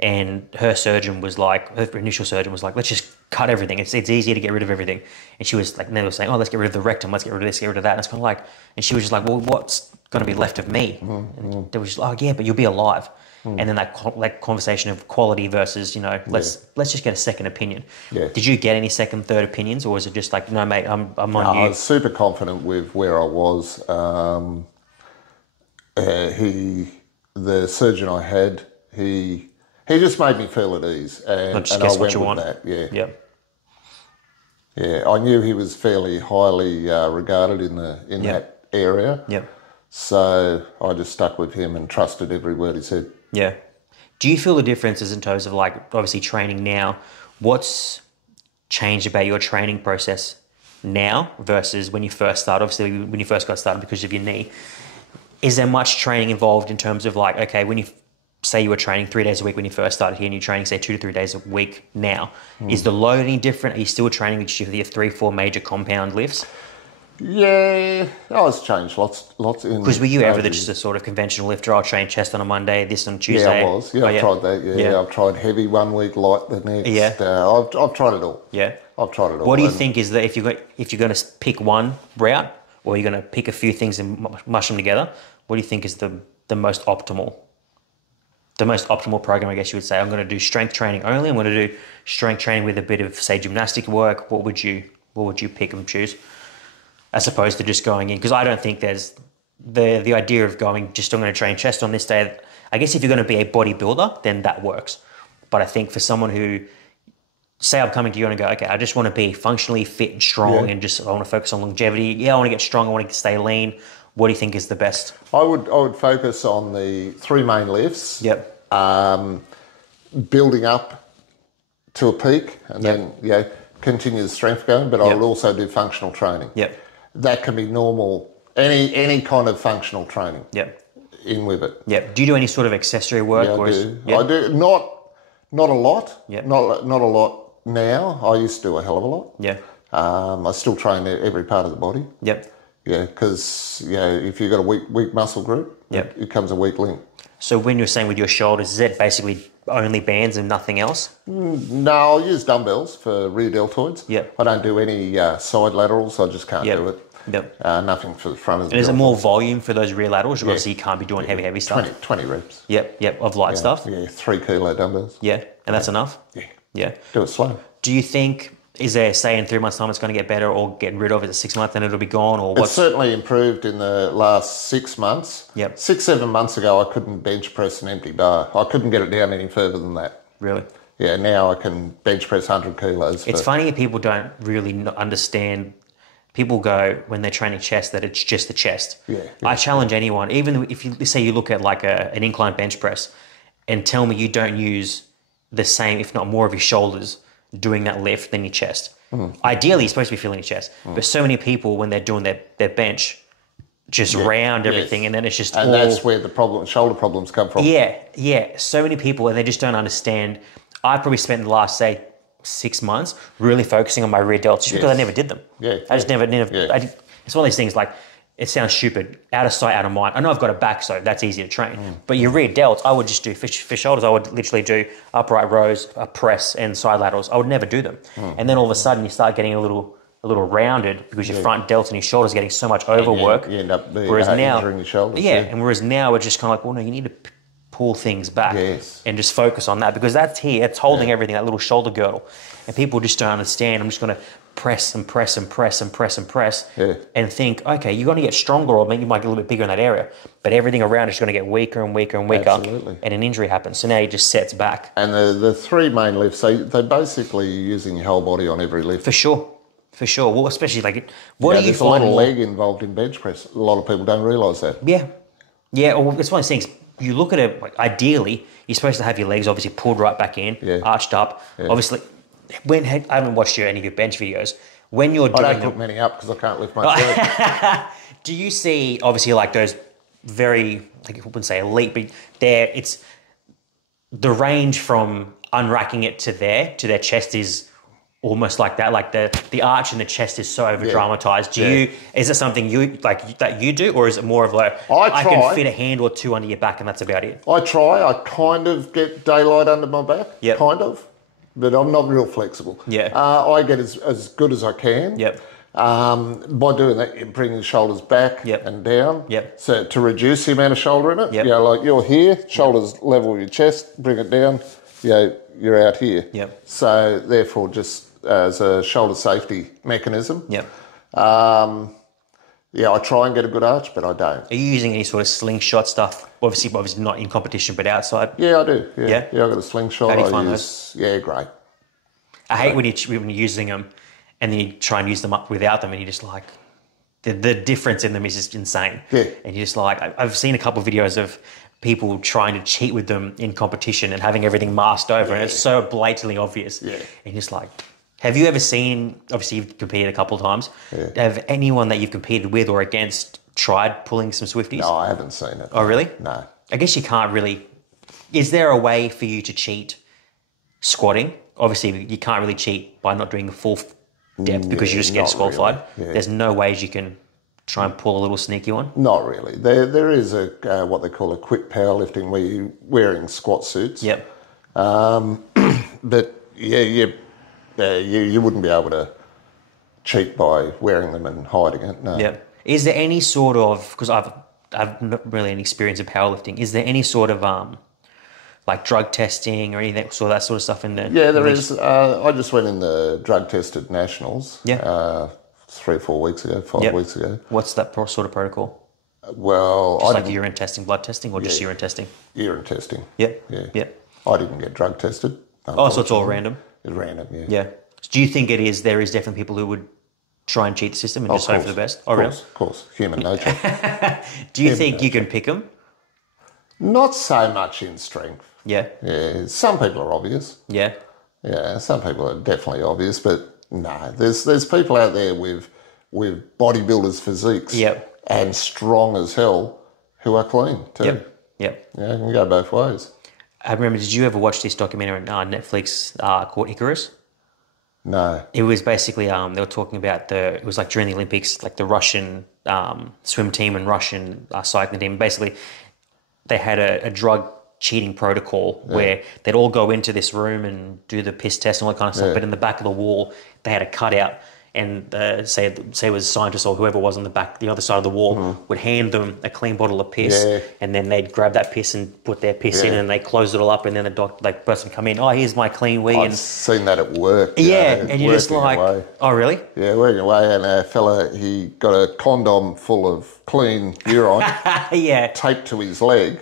And her surgeon was like, her initial surgeon was like, let's just cut everything. It's easier to get rid of everything. And she was like, and they were saying, oh, let's get rid of the rectum. Let's get rid of this, get rid of that. And it's kind of like, and she was just like, well, what's going to be left of me? And they were just like, oh, yeah, but you'll be alive. And then that conversation of quality versus, let's just get a second opinion. Yeah. Did you get any second, third opinions, or was it just like, no, mate, I'm on you? I was super confident with where I was. The surgeon I had, he just made me feel at ease, and I went with that. Yeah. Yeah, I knew he was fairly highly regarded in that area. Yep. So I just stuck with him and trusted every word he said. Yeah. Do you feel the differences in terms of, like, obviously training now? What's changed about your training process now versus when you first started? Obviously, when you first got started because of your knee. Is there much training involved in terms of, like, okay, when you say you were training 3 days a week when you first started here and you're training, say, 2 to 3 days a week now, is the load any different? Are you still training with your 3-4 major compound lifts? Yeah, it's changed lots. Because were you ever just a sort of conventional lifter? I'll train chest on a Monday, this on Tuesday. Yeah, I was. Yeah, I've tried that. Yeah, I've tried heavy 1 week, light the next. Yeah, I've tried it all. Yeah, I've tried it all. What do you think is that if you're going to pick one route, or you're going to pick a few things and mush them together? What do you think is the most optimal? The most optimal program, I guess you would say. I'm going to do strength training only. I'm going to do strength training with a bit of, say, gymnastic work. What would you pick and choose? As opposed to just going in, because I don't think there's the idea of going, just I'm going to train chest on this day. I guess if you're going to be a bodybuilder, then that works. But I think for someone who, say I'm coming to you and I go, okay, I just want to be functionally fit and strong and just I want to focus on longevity. Yeah, I want to get strong. I want to stay lean. What do you think is the best? I would focus on the 3 main lifts. Yep. Building up to a peak and then continue the strength going. But I would also do functional training. Yep. That can be normal, any kind of functional training. Yep. In with it. Yep. Do you do any sort of accessory work? Yeah, I do. I do. Not a lot. Yep. Not a lot now. I used to do a hell of a lot. Yeah. I still train every part of the body. Yep. Yeah, because if you've got a weak muscle group, it becomes a weak link. So when you're saying with your shoulders, is it basically only bands and nothing else? No, I'll use dumbbells for rear deltoids. Yep. I don't do any side laterals. I just can't do it. Yep. Nothing for the front of the And is it more volume for those rear laterals? Because you can't be doing heavy stuff. 20 reps. Yep, of light stuff. Yeah, 3 kilo dumbbells. Yeah, and that's enough? Yeah. Yeah. Do it slow. Do you think Is there, say, in 3 months' time it's going to get better, or getting rid of it at 6 months and it'll be gone? Or it's certainly improved in the last 6 months. Yep. 6-7 months ago, I couldn't bench press an empty bar. I couldn't get it down any further than that. Really? Yeah, now I can bench press 100 kilos. It's funny people don't really understand. People go, when they're training chest, that it's just the chest. Yeah. I challenge anyone, even if you say you look at like an incline bench press and tell me you don't use the same, if not more, of your shoulders doing that lift than your chest. Ideally, you're supposed to be feeling your chest. But so many people, when they're doing their bench, just round everything, and then it's just and that's where the shoulder problems come from. Yeah. So many people, and they just don't understand. I probably spent the last, say, 6 months really focusing on my rear delts just because I never did them. I just never it's one of these things, like, it sounds stupid, out of sight, out of mind. I know I've got a back, so that's easy to train. But your rear delts, I would just do for shoulders. I would literally do upright rows, a press, and side laterals. I would never do them. And then all of a sudden, you start getting a little rounded because your front delts and your shoulders are getting so much overwork. You end up injuring your shoulders. And whereas now we're just kind of like, well, no, you need to pull things back and just focus on that, because that's here. It's holding everything, that little shoulder girdle. And people just don't understand. I'm just going to press and press and press and press and press and think, okay, you're going to get stronger, or maybe you might get a little bit bigger in that area, but everything around is going to get weaker and weaker and weaker. Absolutely. And an injury happens. So now it just sets back. And the three main lifts, they basically are using your whole body on every lift. For sure. Well, especially like, what do you find? There's a lot of leg involved in bench press. A lot of people don't realise that. Yeah. Well, it's one of those things. You look at it, like, ideally, you're supposed to have your legs obviously pulled right back in, arched up. Obviously, I haven't watched any of your bench videos. When you're doing I don't put many up because I can't lift my leg. Do you see, obviously, like those very, like, I wouldn't say elite, but it's the range from unracking it to their chest is almost like that, like the arch in the chest is so over dramatized. Is it something you like that you do, or is it more of like I can fit a hand or two under your back and that's about it? I kind of get daylight under my back, kind of, but I'm not real flexible. I get as good as I can. By doing that, you bring the shoulders back and down. So to reduce the amount of shoulder in it, like you're here, shoulders level with your chest, bring it down. You're out here. So therefore, just as a shoulder safety mechanism. I try and get a good arch, but I don't. Are you using any sort of slingshot stuff? Obviously not in competition, but outside. Yeah, I do. Yeah, I got a slingshot. How do you find those? Yeah, great. I hate when you're using them, and then you try and use them up without them, and you're just like, the difference in them is just insane. And you're just like, I've seen a couple of videos of people trying to cheat with them in competition and having everything masked over, and it's so blatantly obvious. And you're just like, have you ever seen, obviously you've competed a couple of times, have anyone that you've competed with or against tried pulling some Swifties? No, I haven't seen it. Oh, really? No. I guess you can't really. Is there a way for you to cheat squatting? Obviously, you can't really cheat by not doing the full depth because you just get disqualified. Really. There's no ways you can try and pull a little sneaky one? Not really. There is a what they call a quick powerlifting where you're wearing squat suits. But you wouldn't be able to cheat by wearing them and hiding it. No. Is there any sort of, because I've not really any experience in powerlifting, is there any sort of like drug testing or anything, so that sort of stuff in there? Yeah, there is. I just went in the drug tested nationals 3 or 4 weeks ago, 5 weeks ago. What's that sort of protocol? Well, just like urine testing, blood testing, or just urine testing? Urine testing. Yeah. I didn't get drug tested. Oh, so it's all random? It's random, yeah. Do you think there is definitely people who would try and cheat the system and just hope for the best? Of course. Human nature. Do you think you can pick them? Not so much in strength. Yeah. Some people are obvious. Yeah. Some people are definitely obvious, but no. There's people out there with bodybuilders' physiques and strong as hell who are clean too. Yeah, it can go both ways. I remember, did you ever watch this documentary on Netflix called Icarus? No. It was basically, they were talking about it was like during the Olympics, like the Russian swim team and Russian cycling team. Basically, they had a drug cheating protocol where they'd all go into this room and do the piss test and all that kind of stuff. But in the back of the wall, they had a cutout and say it was scientists or whoever was on the other side of the wall would hand them a clean bottle of piss, and then they'd grab that piss and put their piss in, and they close it all up, and then the person come in, oh, here's my clean wee. I've seen that at work. Yeah, and you're just like, away. Oh, really? Yeah, working away, and a fella, he got a condom full of clean urine taped to his leg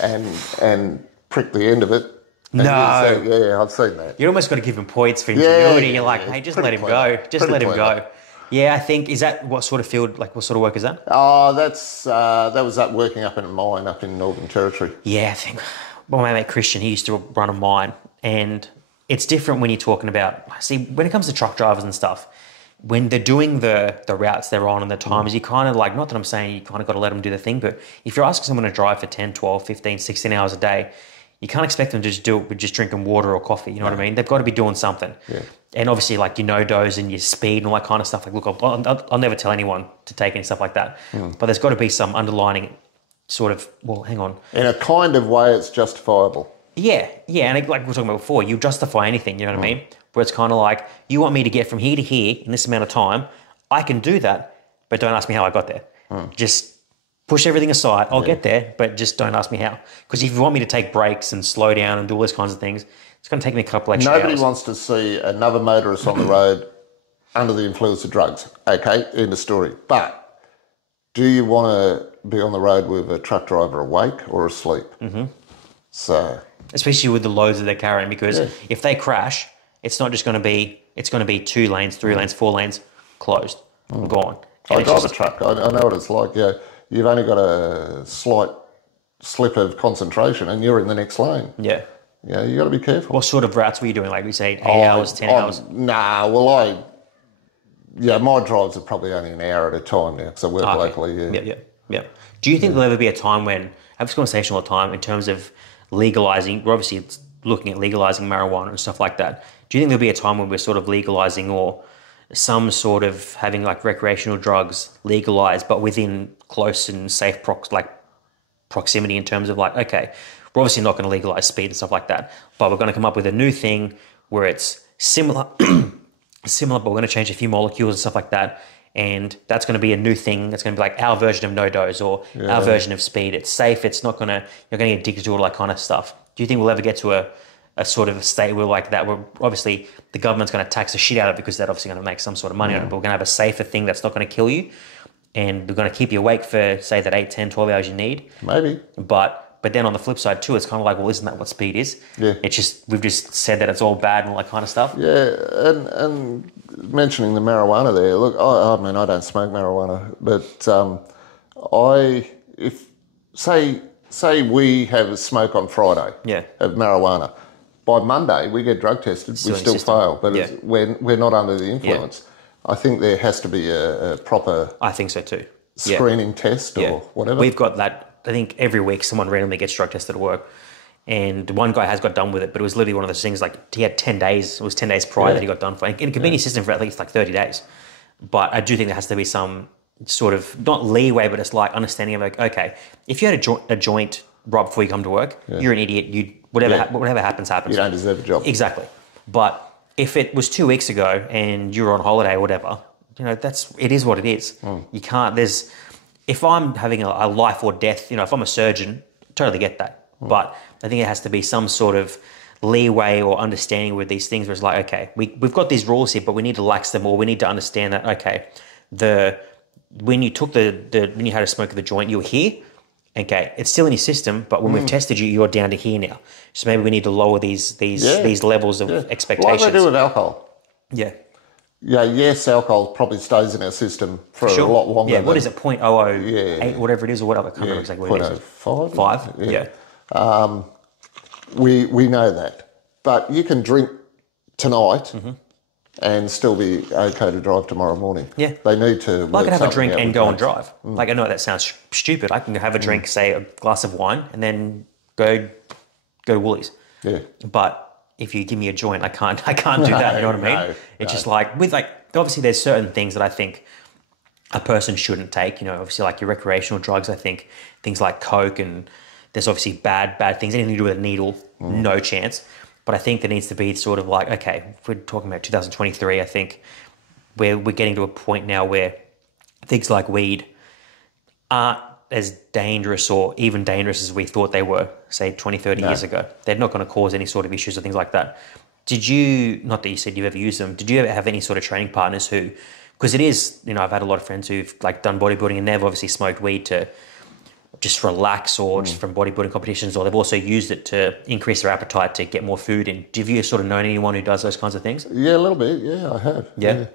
and pricked the end of it. No. Yeah, I've seen that. You almost got to give him points for ingenuity. You're like, hey, just let him go. Just let him go. Yeah, I think, is that what sort of field, like what sort of work is that? Oh, that was working up in a mine up in Northern Territory. Yeah, I think, well, my mate Christian, he used to run a mine, and it's different when you're talking about, see, when it comes to truck drivers and stuff, when they're doing the routes they're on and the times, you kind of like, not that I'm saying you kind of got to let them do the thing, but if you're asking someone to drive for 10, 12, 15, 16 hours a day, you can't expect them to just do it with just drinking water or coffee, you know what I mean? They've got to be doing something. Yeah. And obviously, like, your no-dose and your speed and all that kind of stuff. Like, look, I'll never tell anyone to take any stuff like that. But there's got to be some underlining sort of, well, hang on. In a kind of way, it's justifiable. Yeah. And like we were talking about before, you justify anything, you know what I mean? Where it's kind of like, you want me to get from here to here in this amount of time, I can do that, but don't ask me how I got there. Just push everything aside. I'll get there, but just don't ask me how. Because if you want me to take breaks and slow down and do all those kinds of things, it's going to take me a couple extra hours. Nobody wants to see another motorist on the road under the influence of drugs. Okay, end of story. But do you want to be on the road with a truck driver awake or asleep? So, especially with the loads that they're carrying, because if they crash, it's not just going to be, it's going to be 2 lanes, 3 lanes, 4 lanes closed, gone. And I drive a truck. I know what it's like. Yeah, you've only got a slight slip of concentration and you're in the next lane. Yeah. Yeah, you got to be careful. What sort of routes were you doing? Like we say 8 hours, 10 hours? Nah, well, my drives are probably only an hour at a time now because I work locally. Yeah. Do you think there'll ever be a time when, I have this conversation all the time in terms of legalising, we're obviously looking at legalising marijuana and stuff like that. Do you think there'll be a time when we're sort of legalising or some sort of having like recreational drugs legalised but within close and safe proximity in terms of like, okay, we're obviously not going to legalise speed and stuff like that, but we're going to come up with a new thing where it's similar, but we're going to change a few molecules and stuff like that, and that's going to be a new thing. That's going to be like our version of no-dose or our version of speed. It's safe. It's not going to, you're going to get addicted to all that kind of stuff. Do you think we'll ever get to a sort of state where like that, where obviously the government's going to tax the shit out of it because they're obviously going to make some sort of money on it, but we're going to have a safer thing that's not going to kill you, and we're going to keep you awake for, say, that 8, 10, 12 hours you need? Maybe. But then on the flip side too, it's kind of like, well, isn't that what speed is? Yeah. It's just, we've just said that it's all bad and all that kind of stuff. Yeah, and mentioning the marijuana there, look, I mean, I don't smoke marijuana, but say we have a smoke on Friday of marijuana. By Monday, we get drug tested, we still fail, but we're not under the influence. I think there has to be a proper... I think so too. Screening test or whatever. We've got that. I think every week someone randomly gets drug tested at work, and one guy has got done with it, but it was literally one of those things like he had 10 days, it was 10 days prior that he got done for, and it could be in his system for at least like 30 days. But I do think there has to be some sort of, not leeway, but it's like understanding of like, okay, if you had a joint right before you come to work, you're an idiot, whatever happens. You don't deserve a job. Exactly. But if it was 2 weeks ago and you were on holiday or whatever, you know, it is what it is. You can't, if I'm having a life or death, you know, if I'm a surgeon, totally get that. But I think it has to be some sort of leeway or understanding with these things where it's like, okay, we've got these rules here, but we need to lax them, or we need to understand that, okay, when you took when you had a smoke of the joint, you were here, okay, it's still in your system, but when we've tested you, you're down to here now. So maybe we need to lower these levels of expectations. Like they do with alcohol. Yeah. Yeah, yes, alcohol probably stays in our system for a lot longer. Yeah, what is it, 0.008, whatever it is, or whatever? I can't remember exactly what it is. 0.05? 5? Yeah. We know that. But you can drink tonight and still be okay to drive tomorrow morning. Yeah. They need to... I can have a drink and go and drive. Like, I know that sounds stupid. I can have a drink, say a glass of wine, and then go to Woolies. Yeah. But if you give me a joint, I can't do that, you know what I mean? It's just like, obviously there's certain things that I think a person shouldn't take, you know, obviously like your recreational drugs, I think things like Coke, and there's obviously bad things, anything to do with a needle, no chance. But I think there needs to be sort of like, okay, if we're talking about 2023, I think where we're getting to a point now where things like weed aren't as dangerous or even dangerous as we thought they were, say 20, 30 years ago. They're not going to cause any sort of issues or things like that. Did you, not that you said you've ever used them, did you ever have any sort of training partners who, because it is, you know, I've had a lot of friends who've like done bodybuilding and they've obviously smoked weed to just relax or just from bodybuilding competitions, or they've also used it to increase their appetite to get more food in. Have you sort of known anyone who does those kinds of things? Yeah, a little bit. Yeah, I have. Yeah.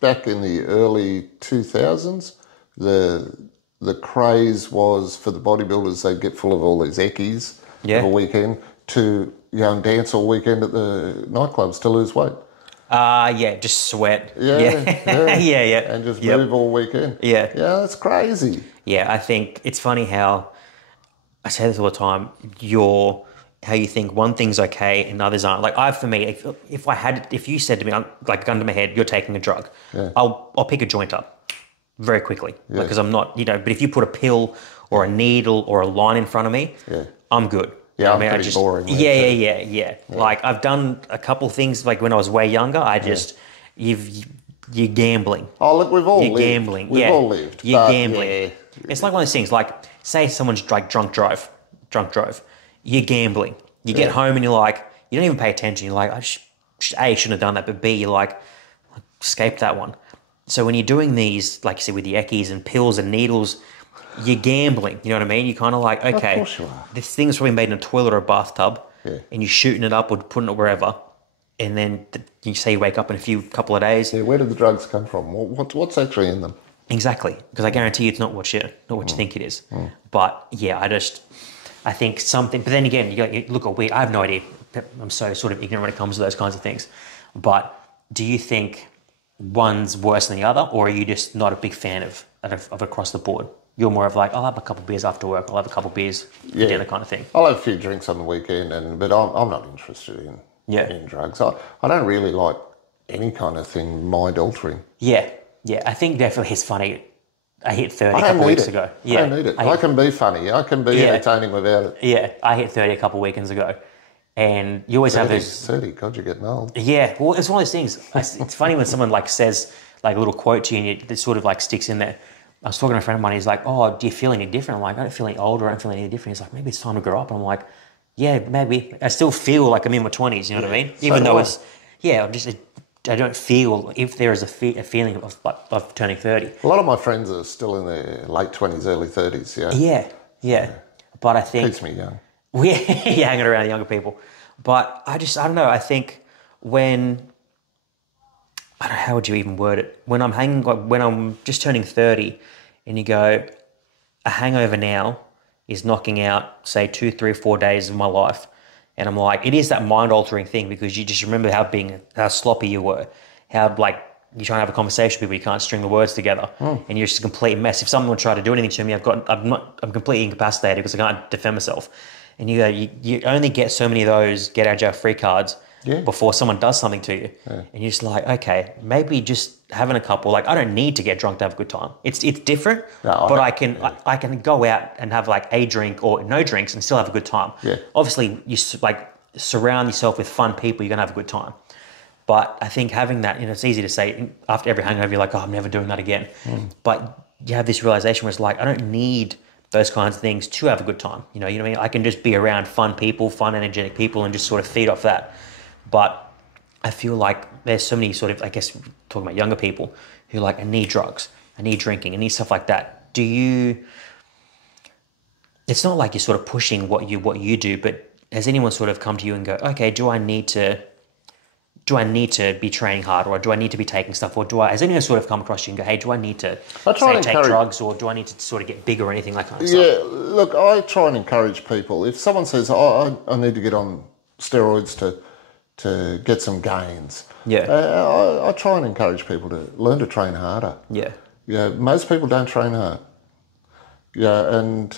Back in the early 2000s, the craze was for the bodybuilders, they'd get full of all these eckies of a weekend to go and dance all weekend at the nightclubs to lose weight. Yeah, just sweat. Yeah. Yeah. And just move all weekend. Yeah, that's crazy. Yeah, I think it's funny how I say this all the time. How you think one thing's okay and others aren't. Like for me, if you said to me, like gun to my head, you're taking a drug, I'll pick a joint up very quickly because I'm not, you know. But if you put a pill or a needle or a line in front of me, I'm good. Yeah, I'm pretty boring. Yeah. Like I've done a couple things. Like when I was way younger, you're gambling. Oh look, we've all lived. You're gambling. We've all lived. You're gambling. Yeah. It's like one of those things. Like say someone's like drunk drove. You're gambling. You get home and you're like, you don't even pay attention. You're like, A, shouldn't have done that, but B, you're like, escape that one. So when you're doing these, like you said, with the eckies and pills and needles, you're gambling. You know what I mean? You're kind of like, okay, of course you are. This thing's probably made in a toilet or a bathtub, and you're shooting it up or putting it wherever, and then you say you wake up in a couple of days. Yeah, where did the drugs come from? What's actually in them? Exactly, because I guarantee you it's not what you think it is. But yeah, I think something. But then again, you look at weed. I have no idea. I'm so sort of ignorant when it comes to those kinds of things. But do you think one's worse than the other, or are you just not a big fan of across the board? You're more of like, I'll have a couple of beers after work. I'll have a couple of beers for dinner kind of thing. I'll have a few drinks on the weekend, but I'm not interested in drugs. I don't really like any kind of thing mind altering. Yeah. I think definitely it's funny. I hit 30 a couple of weeks ago. Yeah, I don't need it. I can be funny. I can be entertaining without it. Yeah, I hit 30 a couple of weekends ago. And you always have those... 30, God, you're getting old. Yeah, well, it's one of those things. It's funny when someone like says like a little quote to you and it sort of like sticks in there. I was talking to a friend of mine, he's like, oh, do you feel any different? I'm like, I don't feel any older, I don't feel any different. He's like, maybe it's time to grow up. And I'm like, yeah, maybe. I still feel like I'm in my 20s, you know what I mean? Even though I don't feel, if there is a feeling of turning 30. A lot of my friends are still in their late 20s, early 30s, Yeah. But I think... Keeps me young. We're hanging around younger people. But I don't know, I think when... I don't know, how would you even word it? When I'm just turning 30 and you go, a hangover now is knocking out, say, 2, 3, 4 days of my life. And I'm like, it is that mind-altering thing because you just remember how sloppy you were, how like you're trying to have a conversation with people, you can't string the words together, and you're just a complete mess. If someone would try to do anything to me, I'm completely incapacitated because I can't defend myself. And you go, you only get so many of those get out of jail free cards before someone does something to you, and you're just like, okay, maybe just having a couple. Like I don't need to get drunk to have a good time. It's different, but I can go out and have like a drink or no drinks and still have a good time. Yeah. Obviously, you like surround yourself with fun people, you're gonna have a good time. But I think having that, it's easy to say after every hangover, you're like, oh, I'm never doing that again. But you have this realization where it's like, I don't need those kinds of things to have a good time. You know what I mean? I can just be around fun people, fun, energetic people, and just sort of feed off that. But I feel like there's so many sort of, I guess, talking about younger people who like, I need drugs, I need drinking, I need stuff like that. It's not like you're sort of pushing what you do, but has anyone sort of come to you and go, okay, do I need to be training hard, or do I need to be taking stuff, or has anyone sort of come across you and go, hey, do I need to take drugs, or do I need to sort of get bigger or anything like that? Yeah, look, I try and encourage people. If someone says, oh, I need to get on steroids to get some gains, I try and encourage people to learn to train harder. Most people don't train hard. And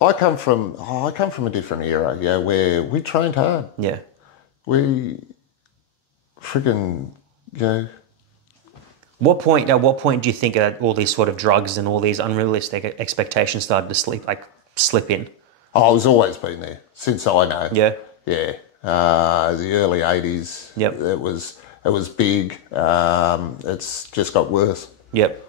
I come from a different era, where we trained hard. We friggin', What point do you think that all these sort of drugs and all these unrealistic expectations started to slip in? Oh, it's always been there since I know. Yeah. The early 80s. Yep. It was It was big. It's just got worse. Yep.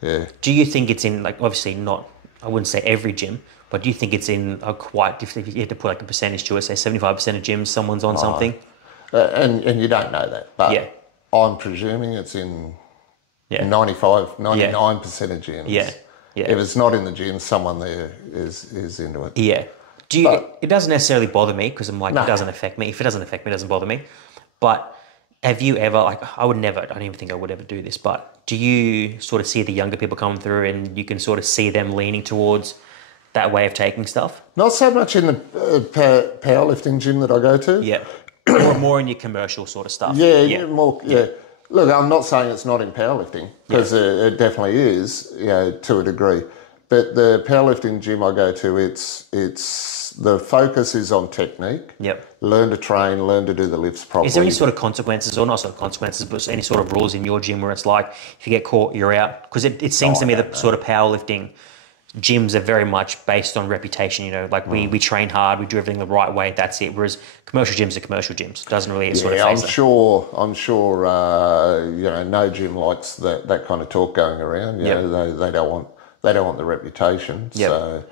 Yeah. Do you think it's in, like, obviously not, I wouldn't say every gym, but do you think it's in a quite, if you had to put like a percentage to it, say 75% of gyms, someone's on something? And you don't know that, but yeah. I'm presuming it's in 99% of gyms. Yeah. Yeah. If it's not in the gym, someone there is into it. Yeah. It doesn't necessarily bother me because I'm like, it doesn't affect me. If it doesn't affect me, it doesn't bother me. But have you ever, like, I don't even think I would ever do this, but do you sort of see the younger people coming through and you can sort of see them leaning towards that way of taking stuff? Not so much in the powerlifting gym that I go to. Yeah. more in your commercial sort of stuff. Yeah. Look, I'm not saying it's not in powerlifting because it definitely is, to a degree. But the powerlifting gym I go to, it's the focus is on technique. Yep. Learn to train, learn to do the lifts properly. Is there any sort of consequences, or not sort of consequences, but any sort of rules in your gym where it's like, if you get caught, you're out? Because it seems to me that sort of powerlifting gyms are very much based on reputation. Like we train hard, we do everything the right way. That's it. Whereas commercial gyms are commercial gyms. It doesn't really sort of phase I'm sure. No gym likes that kind of talk going around. They don't want the reputation. Yep. So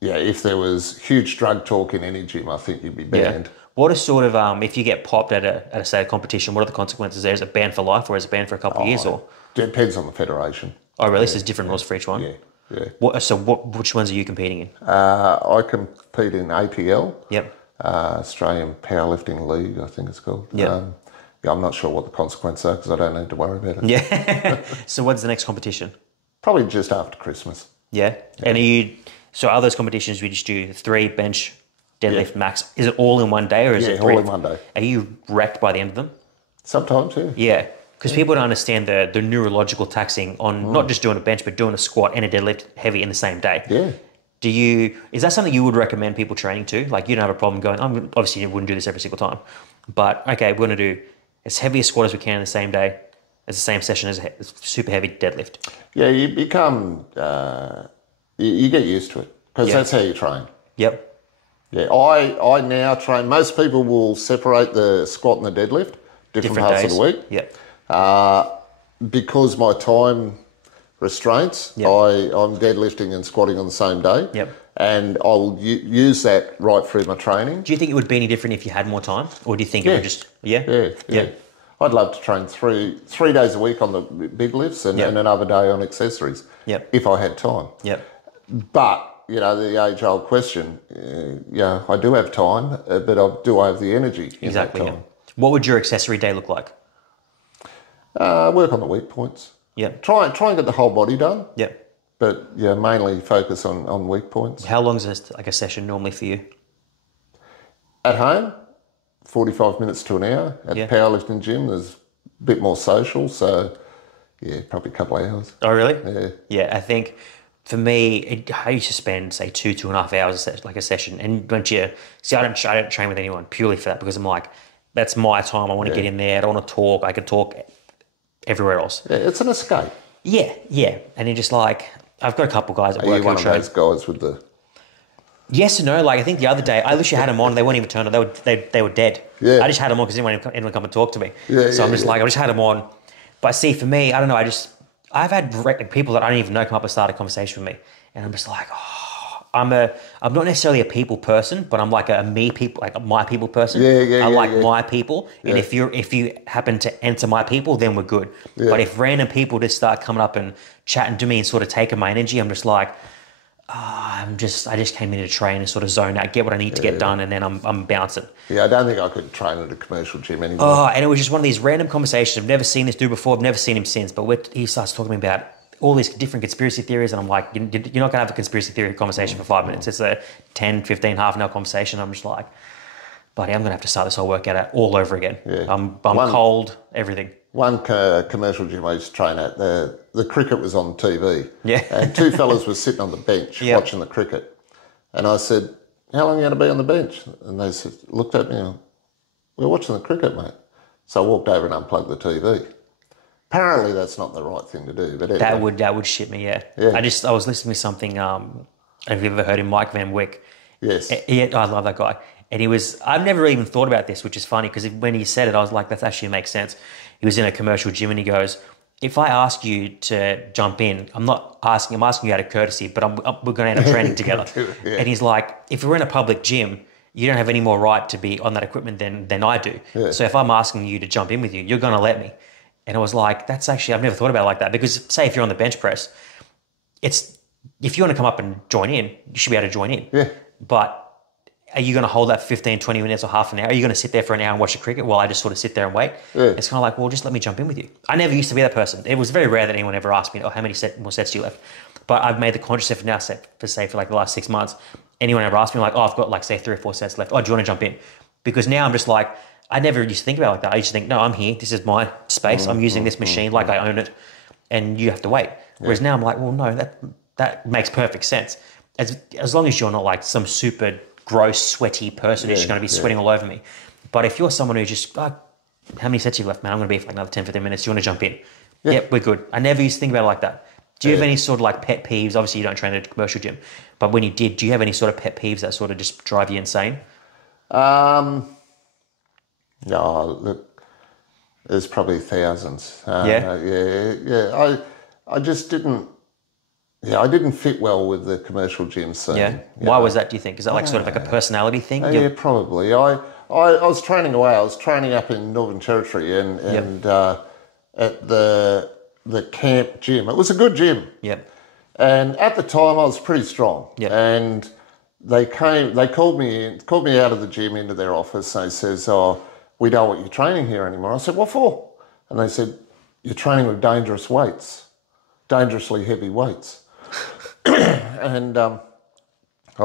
if there was huge drug talk in any gym, I think you'd be banned. Yeah. What is sort of if you get popped at a say a competition? What are the consequences there? Is it banned for life, or is it banned for a couple of years? Or depends on the federation. Oh, really? So there's different rules for each one? Yeah. Which ones are you competing in? I compete in APL. Yep. Australian Powerlifting League, I think it's called. Yep. I'm not sure what the consequences are because I don't need to worry about it. Yeah. So when's the next competition? Probably just after Christmas. Yeah. And are those competitions we just do 3 bench, deadlift, max? Is it all in one day or is it 3? All in one day. Are you wrecked by the end of them? Sometimes, yeah. Yeah. Because people don't understand the neurological taxing on not just doing a bench, but doing a squat and a deadlift heavy in the same day. Yeah. Is that something you would recommend people training to? Like, you don't have a problem going, obviously you wouldn't do this every single time, but okay, we're going to do as heavy a squat as we can in the same day, as the same session as a super heavy deadlift. Yeah, you become, you get used to it because that's how you train. Yep. Yeah, I now train, most people will separate the squat and the deadlift, different parts days of the week. Yep. Because my time restraints, I'm deadlifting and squatting on the same day. Yep. And I'll use that right through my training. Do you think it would be any different if you had more time? Or do you think it would just... Yeah. I'd love to train three days a week on the big lifts and another day on accessories. Yep. If I had time. Yep. But, the age-old question, I do have time, but do I have the energy in that time? Yeah. What would your accessory day look like? Work on the weak points. Yeah. Try and get the whole body done. Yeah. But mainly focus on weak points. How long is a session normally for you? At home, 45 minutes to an hour. At the powerlifting gym, there's a bit more social, so probably a couple of hours. Oh, really? Yeah. Yeah, I think for me, I used to spend say 2.5 hours like a session, and I don't train with anyone purely for that because I'm like, that's my time. I want to get in there. I don't want to talk. I can talk everywhere else. Yeah, it's an escape. Yeah. And you're just like, I've got a couple guys at work. Are you one of those guys with the... Yes and no. Like, I think the other day, I literally had them on. They weren't even turned on. They were dead. Yeah. I just had them on because anyone come and talk to me. Yeah, so I'm just like, I just had them on. But see, for me, I don't know. I've had people that I don't even know come up and start a conversation with me. And I'm just like, I'm not necessarily a people person, but I'm like a my people person. I like my people. And if you happen to enter my people, then we're good. Yeah. But if random people just start coming up and chatting to me and sort of taking my energy, I'm just like, I just came in to train and sort of zone out, get what I need to get done, and then I'm bouncing. Yeah, I don't think I could train at a commercial gym anymore. Oh, and it was just one of these random conversations. I've never seen this dude before. I've never seen him since. But he starts talking to me about all these different conspiracy theories, and I'm like, you're not going to have a conspiracy theory conversation for 5 minutes. It's a 10, 15, half an hour conversation. I'm just like, buddy, I'm going to have to start this whole workout out all over again. Yeah. I'm cold, everything. One commercial gym I used to train at, the cricket was on TV. Yeah. And 2 fellas were sitting on the bench watching the cricket. And I said, how long are you going to be on the bench? And they looked at me and went, we're watching the cricket, mate. So I walked over and unplugged the TV. Apparently that's not the right thing to do. But anyway. That would shit me, yeah. I was listening to something, have you ever heard of Mike Van Wyck? Yes. I love that guy. And I've never even thought about this, which is funny because when he said it, I was like, that actually makes sense. He was in a commercial gym and he goes, if I ask you to jump in, I'm asking you out of courtesy, but we're going to end up training together. Yeah. And he's like, if we're in a public gym, you don't have any more right to be on that equipment than I do. Yeah. So if I'm asking you to jump in with you, you're going to let me. And I was like, that's actually, I've never thought about it like that, because say if you're on the bench press, if you want to come up and join in, you should be able to join in. Yeah. But are you going to hold that 15, 20 minutes or half an hour? Are you going to sit there for an hour and watch the cricket while I just sort of sit there and wait? Yeah. It's kind of like, well, just let me jump in with you. I never used to be that person. It was very rare that anyone ever asked me, how many more sets do you left? But I've made the conscious effort now, for like the last 6 months, anyone ever asked me, like, I've got like, say, 3 or 4 sets left. Oh, do you want to jump in? Because now I'm just like, I never used to think about it like that. I used to think, no, I'm here. This is my space. I'm using this machine like I own it, and you have to wait. Whereas now I'm like, well, no, that makes perfect sense. As long as you're not like some super gross, sweaty person who's going to be sweating all over me. But if you're someone who just, how many sets you left, man? I'm going to be for like another 10, 15 minutes. Do you want to jump in? Yeah. Yep, we're good. I never used to think about it like that. Do you have any sort of like pet peeves? Obviously, you don't train at a commercial gym. But when you did, do you have any sort of pet peeves that sort of just drive you insane? No, look, there's probably thousands. Yeah? I just didn't... Yeah, I didn't fit well with the commercial gym scene. Yeah. Why was that, do you think? Is that like sort of like a personality thing? Yeah, probably. I was training away. I was training up in Northern Territory and at the camp gym. It was a good gym. Yep. And at the time I was pretty strong. Yep. And they called me out of the gym into their office, and they says, "Oh, we don't want you training here anymore." I said, "What for?" And they said, "You're training with dangerous weights, dangerously heavy weights." And I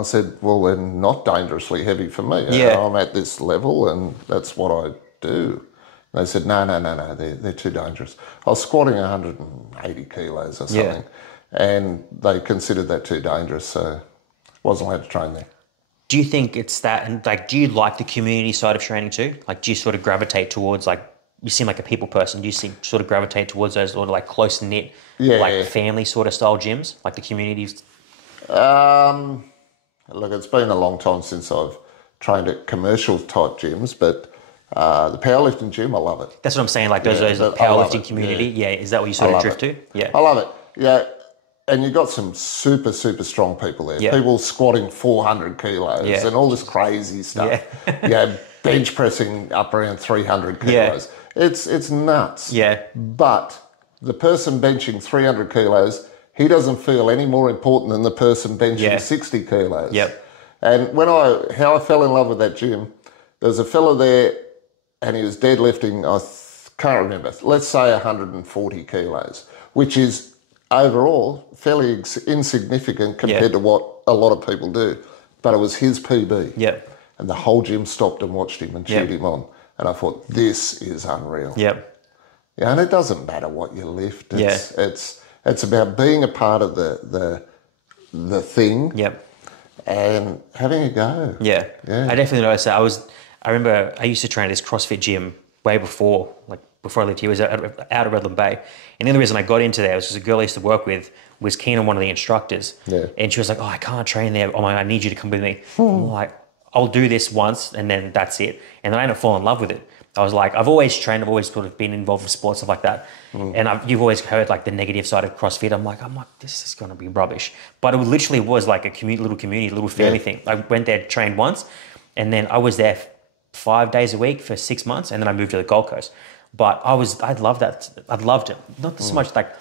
said, well, they're not dangerously heavy for me. Yeah. I'm at this level and that's what I do. And they said, no, they're too dangerous. I was squatting 180 kilos or something, and they considered that too dangerous, so I wasn't allowed to train there. Do you think it's that, and like, do you like the community side of training too? Like, do you sort of gravitate towards, like, you seem like a people person, do you sort of gravitate towards those sort of like close-knit, family sort of style gyms, like the communities? Look, it's been a long time since I've trained at commercial type gyms, but the powerlifting gym, I love it. That's what I'm saying, like those powerlifting community. Yeah, is that what you sort of drift to? Yeah. I love it. Yeah. And you've got some super, super strong people there. Yeah. People squatting 400 kilos and all this crazy stuff. Yeah. Bench pressing up around 300 kilos. Yeah. It's nuts. Yeah. But the person benching 300 kilos, he doesn't feel any more important than the person benching 60 kilos. Yep. And how I fell in love with that gym, there was a fella there and he was deadlifting, I can't remember, let's say 140 kilos, which is overall fairly insignificant compared to what a lot of people do. But it was his PB. Yep. And the whole gym stopped and watched him and cheered him on. And I thought, this is unreal. Yep. Yeah, and it doesn't matter what you lift. It's about being a part of the thing. Yep. And having a go. Yeah. I definitely noticed that. I remember I used to train at this CrossFit gym way before I lived here. It was out at Redland Bay. And the only reason I got into there was because a girl I used to work with was keen on one of the instructors. Yeah. And she was like, oh, I can't train there. Oh, I need you to come with me. I'm like, I'll do this once and then that's it. And then I ended up falling in love with it. I was like, I've always trained, I've always sort of been involved in sports, stuff like that. And you've always heard like the negative side of CrossFit. I'm like, this is going to be rubbish. But it literally was like a little community, little family thing. I went there, trained once, and then I was there 5 days a week for 6 months, and then I moved to the Gold Coast. But I loved that. I loved it. Not so much like,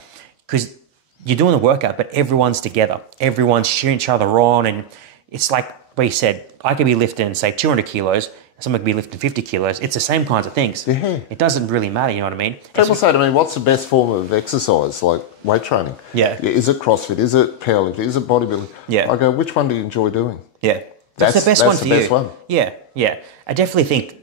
because you're doing the workout, but everyone's together. Everyone's cheering each other on. And it's like what you said, I could be lifting, say, 200 kilos. Someone could be lifting 50 kilos. It's the same kinds of things. Yeah. It doesn't really matter, you know what I mean? People say to me, what's the best form of exercise, like weight training? Yeah. Is it CrossFit? Is it powerlifting? Is it bodybuilding? Yeah. I go, which one do you enjoy doing? Yeah. That's the best one for you. That's the best one. Yeah. I definitely think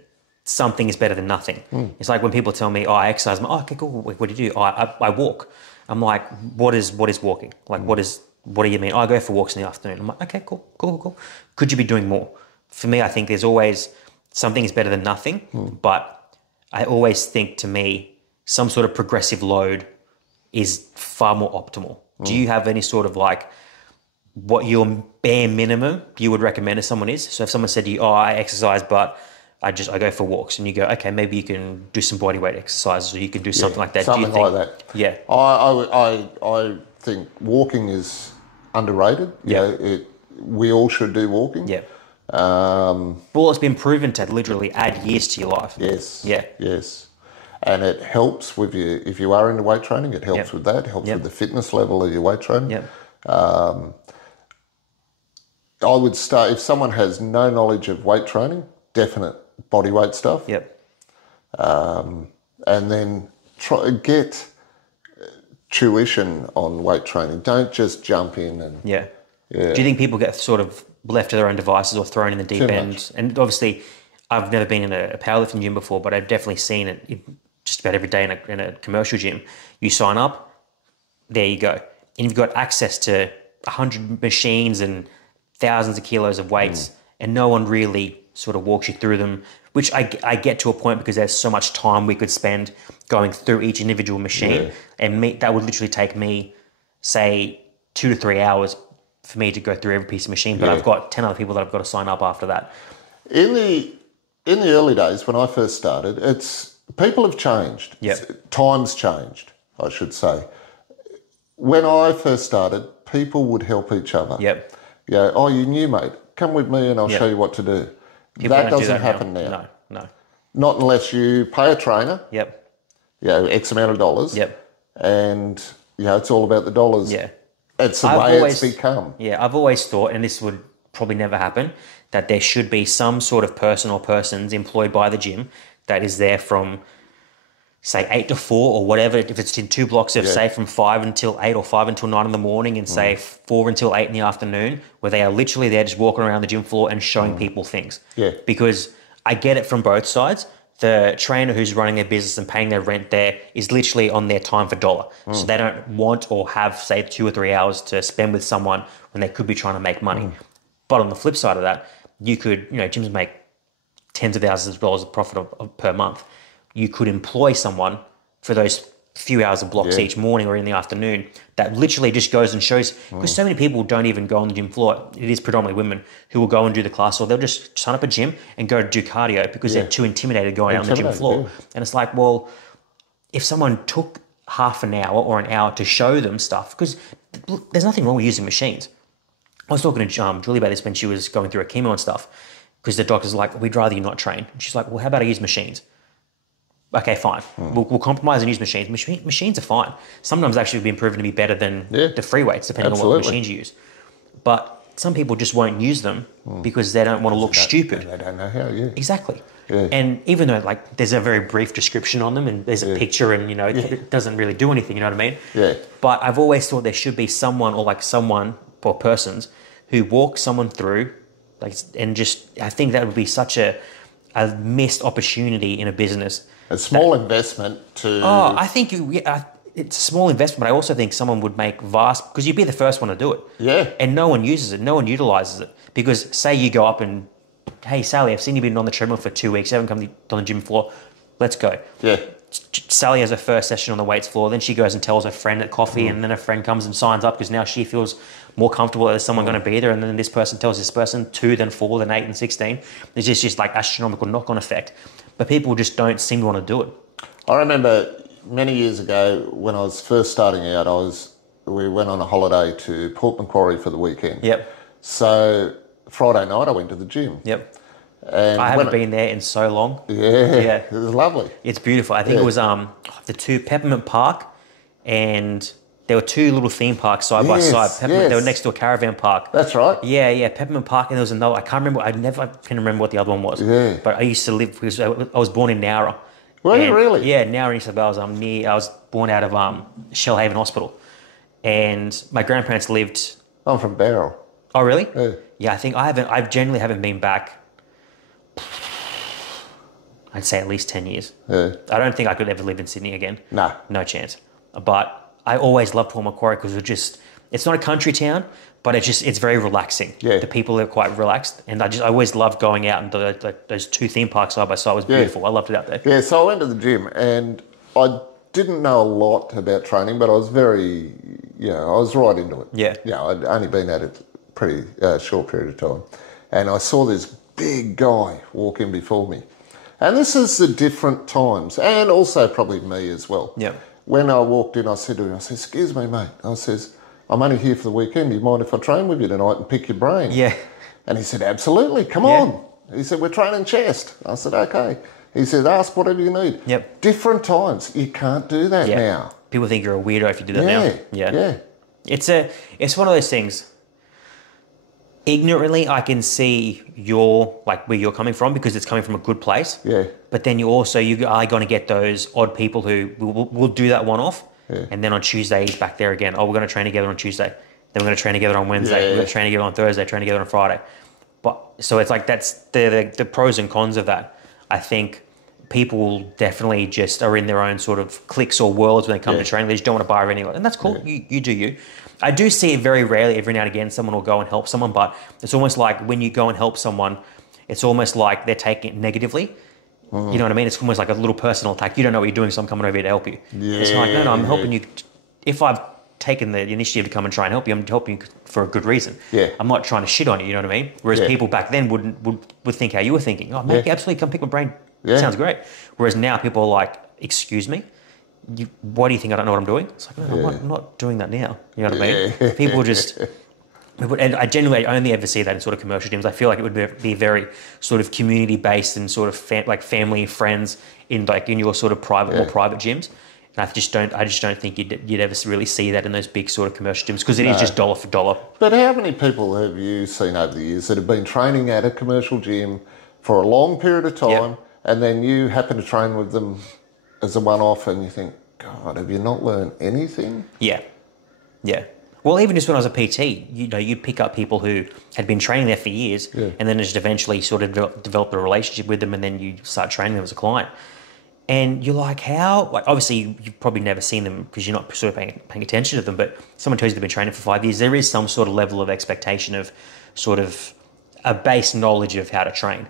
something is better than nothing. It's like when people tell me, I exercise. I'm like, okay, cool. What do you do? I walk. I'm like, what is walking? Like, what do you mean? I go for walks in the afternoon. I'm like, okay, cool. Could you be doing more? For me, I think there's always something is better than nothing, but I always think, to me, some sort of progressive load is far more optimal. Do you have any sort of like what your bare minimum you would recommend to someone is. So if someone said to you, oh, I exercise, but I go for walks, and you go, okay, maybe you can do some body weight exercises, or you can do something like that. Something like that. Yeah. I think walking is underrated. Yeah. We all should do walking. Yeah. Well, it's been proven to literally add years to your life. Yes. Yeah. Yes. And it helps with you, if you are into weight training, it helps with that. It helps with the fitness level of your weight training. Yep. I would start, if someone has no knowledge of weight training, definite body weight stuff. Yep. And then try get tuition on weight training. Don't just jump in and... Yeah. Do you think people get sort of left to their own devices or thrown in the deep end? Much. And obviously, I've never been in a powerlifting gym before, but I've definitely seen it just about every day in a commercial gym. You sign up, there you go. And you've got access to 100 machines and thousands of kilos of weights, and no one really sort of walks you through them, which I get to a point because there's so much time we could spend going through each individual machine. And that would literally take me, say, 2 to 3 hours for me to go through every piece of machine, but I've got 10 other people that I've got to sign up after that. In the early days when I first started, people have changed. Yep. Times changed, I should say. When I first started, people would help each other. Yep. Yeah, oh, you're new, mate. Come with me and I'll show you what to do. That doesn't happen now. No. Not unless you pay a trainer. Yep. X amount of dollars. Yep. And, it's all about the dollars. Yeah. It's the way it's become. Yeah, I've always thought, and this would probably never happen, that there should be some sort of person or persons employed by the gym that is there from, say, 8 to 4 or whatever, if it's in 2 blocks of, say, from 5 until 8 or 5 until 9 in the morning and, say, 4 until 8 in the afternoon, where they are literally there just walking around the gym floor and showing people things. Yeah. Because I get it from both sides. The trainer who's running their business and paying their rent there is literally on their time for dollar. So they don't want or have, say, 2 or 3 hours to spend with someone when they could be trying to make money. But on the flip side of that, you could, gyms make tens of thousands of dollars of profit per month. You could employ someone for those few hours of blocks each morning or in the afternoon that literally just goes and shows, because so many people don't even go on the gym floor. It is predominantly women who will go and do the class, or they'll just sign up a gym and go to do cardio because they're too intimidated going out on the gym floor. And it's like, well, if someone took half an hour or an hour to show them stuff, because there's nothing wrong with using machines. I was talking to Julie about this when she was going through her chemo and stuff, because the doctor's like, we'd rather you not train. And she's like, well, how about I use machines? Okay, fine. We'll compromise and use machines. Machines are fine. Sometimes actually been proven to be better than the free weights, depending on what machines you use. But some people just won't use them because they don't want to look stupid. They don't know how, Exactly. Yeah. And even though there's a very brief description on them and there's a picture and, it doesn't really do anything, you know what I mean? Yeah. But I've always thought there should be someone or persons who walk someone through, and just, I think that would be such a missed opportunity in a business. A small investment to... Oh, I think it's a small investment, but I also think someone would make vast... Because you'd be the first one to do it. Yeah. And no one uses it. No one utilises it. Because say you go up and, hey, Sally, I've seen you been on the treadmill for 2 weeks. You haven't come on the gym floor. Let's go. Yeah. Sally has her first session on the weights floor. Then she goes and tells her friend at coffee, and then her friend comes and signs up because now she feels more comfortable that there's someone going to be there. And then this person tells this person 2, then 4, then 8, and 16. It's just like astronomical knock-on effect. But people just don't seem to want to do it. I remember many years ago when I was first starting out, we went on a holiday to Port Macquarie for the weekend. Yep. So Friday night I went to the gym. Yep. And I haven't been there in so long. Yeah. It was lovely. It's beautiful. I think it was the 2 Peppermint Park, and there were 2 little theme parks side by side. They were next to a caravan park. That's right. Yeah. Peppermint Park, and there was another. I can't remember. I can remember what the other one was. Yeah. But I used to live because I was born in Nowra. Were you really? Yeah, Nowra, New South Wales. I was born out of Shellhaven Hospital, and my grandparents lived. I'm from Darryl. Oh, really? Yeah. Yeah, I think I generally haven't been back. I'd say at least 10 years. Yeah. I don't think I could ever live in Sydney again. No chance. But I always loved Port Macquarie because it's not a country town, but it's very relaxing. Yeah. The people are quite relaxed, and I always loved going out, and those 2 theme parks side by side was beautiful. I loved it out there. Yeah, so I went to the gym, and I didn't know a lot about training, but I was very I was right into it. Yeah. I'd only been at it pretty short period of time. And I saw this big guy walk in before me. And this is the different times, and also probably me as well. Yeah. When I walked in, I said to him, I said, excuse me, mate. I says, I'm only here for the weekend. Do you mind if I train with you tonight and pick your brain? Yeah. And he said, absolutely, come on. He said, we're training chest. I said, okay. He said, ask whatever you need. Yep. Different times. You can't do that now. People think you're a weirdo if you do that now. Yeah. It's one of those things. Ignorantly, I can see where you're coming from because it's coming from a good place. Yeah. But then you are going to get those odd people who will do that one off. Yeah. And then on Tuesday, he's back there again. Oh, we're going to train together on Tuesday. Then we're going to train together on Wednesday. We're going to train together on Thursday, train together on Friday. So it's like that's the pros and cons of that. I think people definitely just are in their own sort of cliques or worlds when they come to training. They just don't want to bar anyone. And that's cool. Yeah. You do you. I do see it very rarely, every now and again, someone will go and help someone, but it's almost like when you go and help someone, it's almost like they're taking it negatively. Mm. You know what I mean? It's almost like a little personal attack. You don't know what you're doing, so I'm coming over here to help you. Yeah. It's like, no, I'm helping you. If I've taken the initiative to come and try and help you, I'm helping you for a good reason. Yeah. I'm not trying to shit on you, you know what I mean? Whereas people back then would think how you were thinking. Oh, mate, absolutely, come pick my brain. Yeah. Sounds great. Whereas now people are like, excuse me? Why do you think I don't know what I'm doing? It's like, no, I'm not doing that now. You know what I mean? People just... And I genuinely only ever see that in sort of commercial gyms. I feel like it would be very sort of community-based and sort of family, friends in your sort of private or private gyms. And I just don't think you'd ever really see that in those big sort of commercial gyms because it is just dollar for dollar. But how many people have you seen over the years that have been training at a commercial gym for a long period of time and then you happen to train with them as a one-off and you think, God, have you not learned anything? Yeah. Well, even just when I was a PT, you'd pick up people who had been training there for years and then just eventually sort of develop a relationship with them and then you start training them as a client. And you're like, how? Like, obviously, you've probably never seen them because you're not sort of paying attention to them, but someone tells you they've been training for 5 years, there is some sort of level of expectation of sort of a base knowledge of how to train.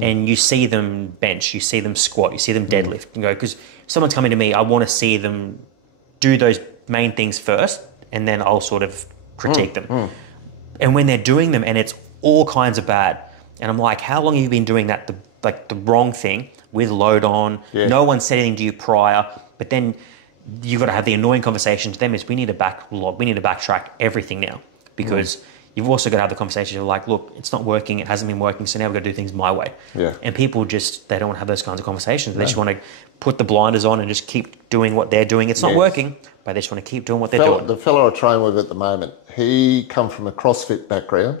And you see them bench, you see them squat, you see them deadlift. You go, because someone's coming to me, I want to see them do those main things first, and then I'll sort of critique them. And when they're doing them and it's all kinds of bad, and I'm like, how long have you been doing that, the wrong thing with load on? No one said anything to you prior, but then you've got to have the annoying conversation to them is we need to backtrack everything now because you've also got to have the conversation of like, look, it's not working, it hasn't been working, so now we've got to do things my way. And people they don't want to have those kinds of conversations. They just want to put the blinders on and just keep doing what they're doing. It's not working, but they just want to keep doing what they're doing. The fellow I train with at the moment, he come from a CrossFit background,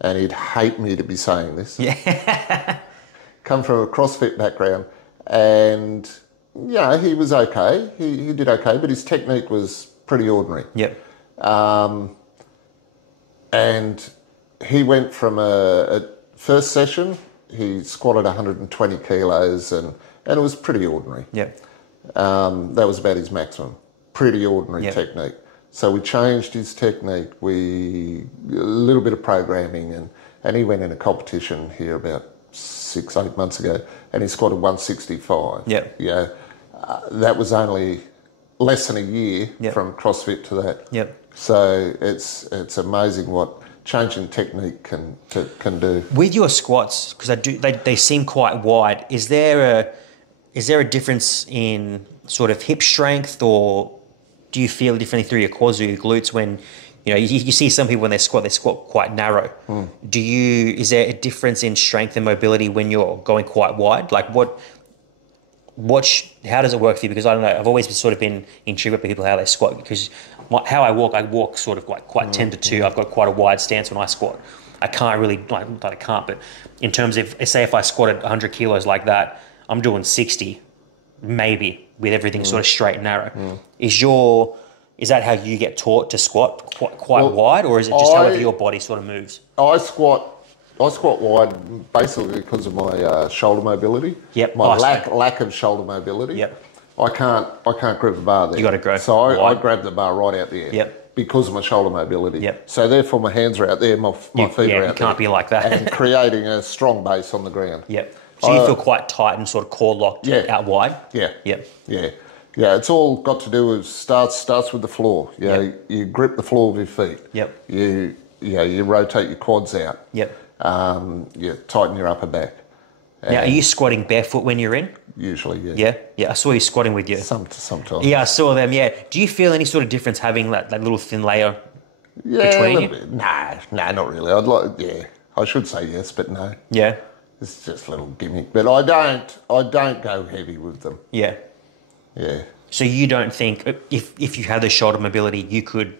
and he'd hate me to be saying this. Come from a CrossFit background, and he was okay. He did okay, but his technique was pretty ordinary. And he went from a first session, he squatted 120 kilos, and it was pretty ordinary. That was about his maximum. Pretty ordinary technique. So we changed his technique. A little bit of programming, and he went in a competition here about 6-8 months ago, and he squatted 165. That was only less than a year from CrossFit to that. So it's amazing what changing technique can do. With your squats, because they seem quite wide. Is there a difference in sort of hip strength, or do you feel differently through your quads or your glutes when you see some people when they squat quite narrow? Is there a difference in strength and mobility when you're going quite wide? Like how does it work for you? Because I don't know, I've always sort of been intrigued by people how they squat, because how I walk sort of like quite 10 to 2. I've got quite a wide stance when I squat. I can't really, not that I can't, but in terms of, say if I squatted 100 kilos like that, I'm doing 60, maybe, with everything sort of straight and narrow. Is that how you get taught to squat quite wide, or is it just however your body sort of moves? I squat wide basically because of my shoulder mobility. My lack of shoulder mobility. I can't grab the bar there. You got to grab. So I grab the bar right out there. Because of my shoulder mobility. So therefore my hands are out there, my feet are out there. You can't be like that. And creating a strong base on the ground. So you feel quite tight and sort of core locked out wide? Yeah, it's all got to do with starts with the floor. You grip the floor with your feet. Yep. You rotate your quads out. Yep. You tighten your upper back. Now, are you squatting barefoot when you're in? Usually, yeah. Yeah, yeah. I saw you squatting with you. Sometimes. Yeah, I saw them. Yeah. Do you feel any sort of difference having that little thin layer between a little you? bit. Nah, not really. I should say yes, but no. Yeah. It's just a little gimmick, but I don't go heavy with them. Yeah. Yeah. So you don't think if you have the shoulder mobility, you could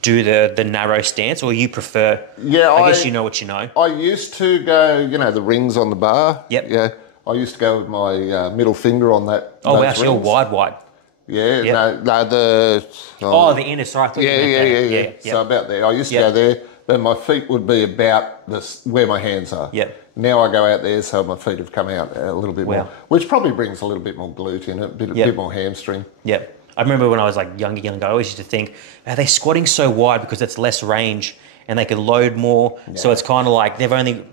do the narrow stance, or you prefer? Yeah, I guess you know what you know. I used to go, the rings on the bar. Yep. Yeah. I used to go with my middle finger on that. Oh, wow, so you're wide. Yeah. Yep. No. The inner. Sorry, I thought yeah. Yep. So about there, I used to go there, but my feet would be about where my hands are. Yep. Now I go out there, so my feet have come out a little bit more, which probably brings a little bit more glute in it, a bit more hamstring. Yep. I remember when I was like younger, I always used to think, are they squatting so wide because it's less range and they can load more? Yeah. So it's kind of like they've only,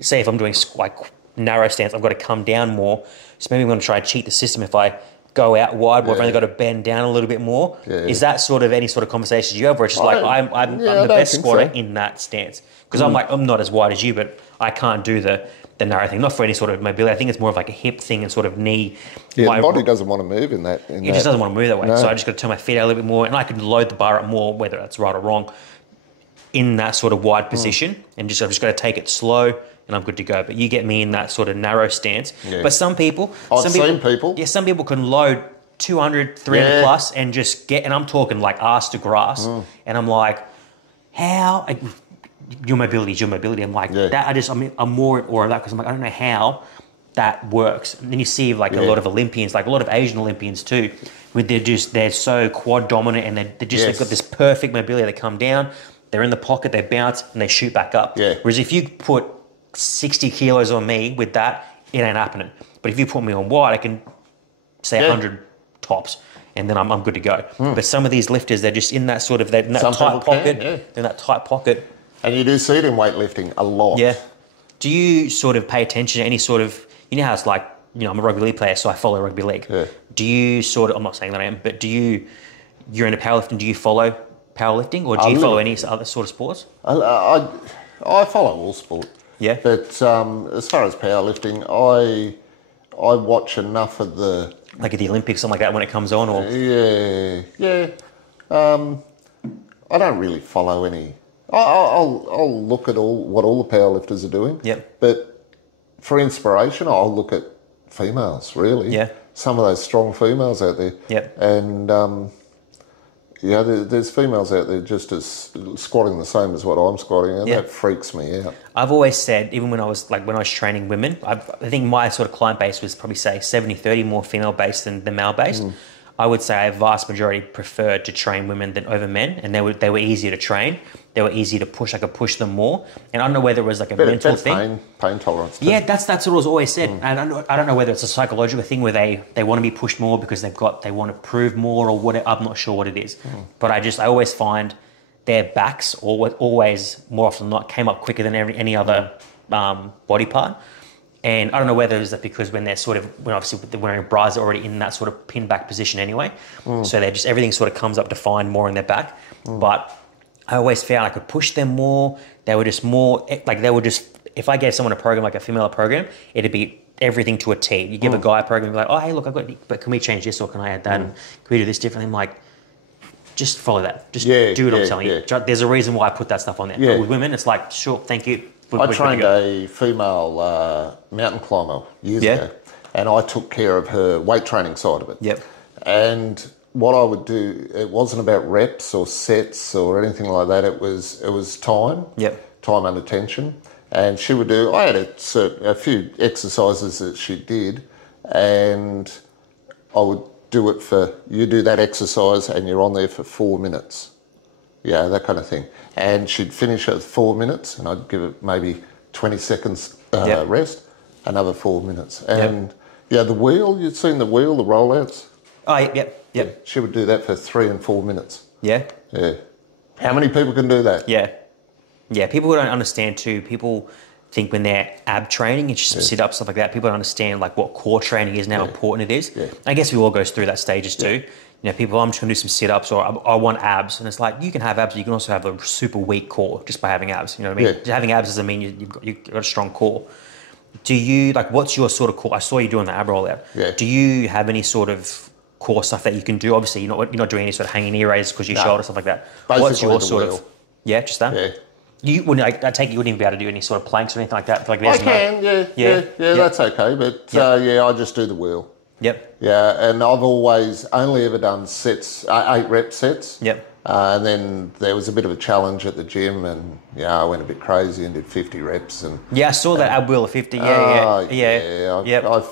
say if I'm doing like narrow stance, I've got to come down more. So maybe I'm going to try and cheat the system if I go out wide, or I've only got to bend down a little bit more. Yeah. Is that sort of any sort of conversations you have where it's just I'm the best squatter in that stance? Because I'm not as wide as you, but I can't do the narrow thing, not for any sort of mobility. I think it's more of like a hip thing and sort of knee. Yeah, the body doesn't want to move in that. It just doesn't want to move that way. No. So I just got to turn my feet out a little bit more, and I can load the bar up more, whether that's right or wrong, in that sort of wide position. And I've just got to take it slow, and I'm good to go. But you get me in that sort of narrow stance. Yeah. But some people. Yeah, some people can load 200, 300 plus and just get, and I'm talking like arse to grass. And I'm like, how? Your mobility is your mobility. I'm like, I'm more in awe of that because I'm like, I don't know how that works. And then you see like a lot of Olympians, like a lot of Asian Olympians too, they're so quad dominant and they've got this perfect mobility. They come down, they're in the pocket, they bounce and they shoot back up. Yeah. Whereas if you put 60 kilos on me with that, it ain't happening. But if you put me on wide, I can say 100 tops. And then I'm good to go. But some of these lifters, they're just in that sort of tight pocket. They're in that tight pocket. And you do see it in weightlifting a lot. Yeah. Do you sort of pay attention to any sort of, how it's like, I'm a rugby league player, so I follow rugby league. Yeah. Do you sort of, I'm not saying that I am, but you're into powerlifting, do you follow powerlifting or do you follow any other sort of sports? I follow all sport. Yeah. But as far as powerlifting, I watch enough of the... Like at the Olympics, something like that when it comes on? Or Yeah. I don't really follow any... I'll look at what all the powerlifters are doing. Yep. But for inspiration, I'll look at females, really. Yeah. Some of those strong females out there. Yep. And, there's females out there just as squatting the same as what I'm squatting, and that freaks me out. I've always said, even when I was training women, I think my sort of client base was probably, say, 70-30 more female-based than male-based. I would say a vast majority preferred to train women than over men, and they were easier to train. They were easier to push. I could push them more. And I don't know whether it was like a mental thing. Pain tolerance too. Yeah, that's what was always said. And I don't know whether it's a psychological thing where they want to be pushed more because they want to prove more or whatever. I'm not sure what it is. But I always find their backs always, more often than not, came up quicker than any other body part. And I don't know whether it's because when obviously they're wearing bras, they're already in that sort of pinned back position anyway. So everything sort of comes up defined more in their back. But I always found I could push them more. They were just more, if I gave someone a program, like a female program, it'd be everything to a T. You give a guy a program, you're like, oh, hey, look, but can we change this or can I add that? And can we do this differently? I'm like, just follow that. Just do what I'm telling you. There's a reason why I put that stuff on there. But with women, it's like, sure, thank you. I trained a female mountain climber years ago, and I took care of her weight training side of it. Yep. And what I would do, it wasn't about reps or sets or anything like that. It was time. Yep. Time under tension. And she would do, I had a few exercises that she did, and I would do it you do that exercise and you're on there for 4 minutes. Yeah, that kind of thing. And she'd finish at 4 minutes, and I'd give it maybe 20 seconds rest, another 4 minutes. And the wheel, you'd seen the wheel, the rollouts? Oh, yep. Yeah, she would do that for 3 and 4 minutes. Yeah? Yeah. How many people can do that? Yeah. Yeah, people who don't understand too, people think when they're ab training, it's just some sit-ups, stuff like that, people don't understand like what core training is and how important it is. I guess we all goes through that stages too. You know, people, I'm just going to do some sit-ups, or I want abs. And it's like, you can have abs, but you can also have a super weak core just by having abs. You know what I mean? Just having abs doesn't mean you've got a strong core. Do you, like, what's your sort of core? I saw you doing the ab rollout. Do you have any sort of core stuff that you can do? Obviously, you're not doing any sort of hanging knee raises because your shoulder, stuff like that. Basically what's your sort of... Yeah, just that? Yeah. You wouldn't, I take it you wouldn't even be able to do any sort of planks or anything like that? Like I can, that's okay. But, I just do the wheel. Yeah, and I've always only ever done sets, 8 rep sets. And then there was a bit of a challenge at the gym, and I went a bit crazy and did 50 reps. And I saw that ab wheel of 50. I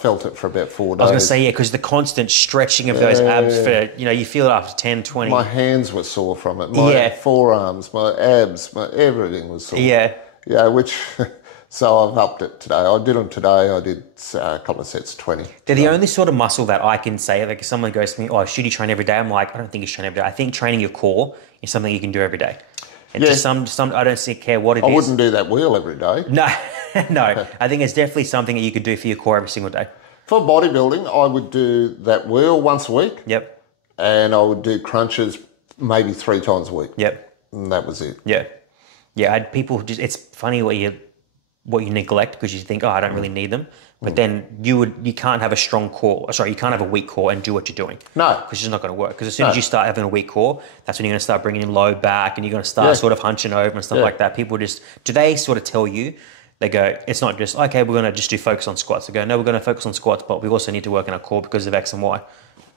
felt it for about 4 days. I was going to say, because the constant stretching of those abs for, you feel it after 10, 20. My hands were sore from it. My forearms, my abs, everything was sore. Which... So I've upped it today. I did them today. I did a couple of sets, 20. They're the only sort of muscle that I can say, like if someone goes to me, oh, should you train every day? I'm like, I don't think you should train every day. I think training your core is something you can do every day. And just some I don't care what it is. I wouldn't do that wheel every day. No, no. I think it's definitely something that you could do for your core every single day. For bodybuilding, I would do that wheel once a week. And I would do crunches maybe 3 times a week. And that was it. Yeah, people just, it's funny what you neglect because you think, oh, I don't really need them. But then you can't have a strong core. Sorry, you can't have a weak core and do what you're doing. No. Because it's just not going to work. Because as soon as you start having a weak core, that's when you're going to start bringing in low back and you're going to start sort of hunching over and stuff like that. People just, do they sort of tell you, they go, it's not just, okay, we're going to just do focus on squats. They go, no, we're going to focus on squats, but we also need to work on our core because of X and Y.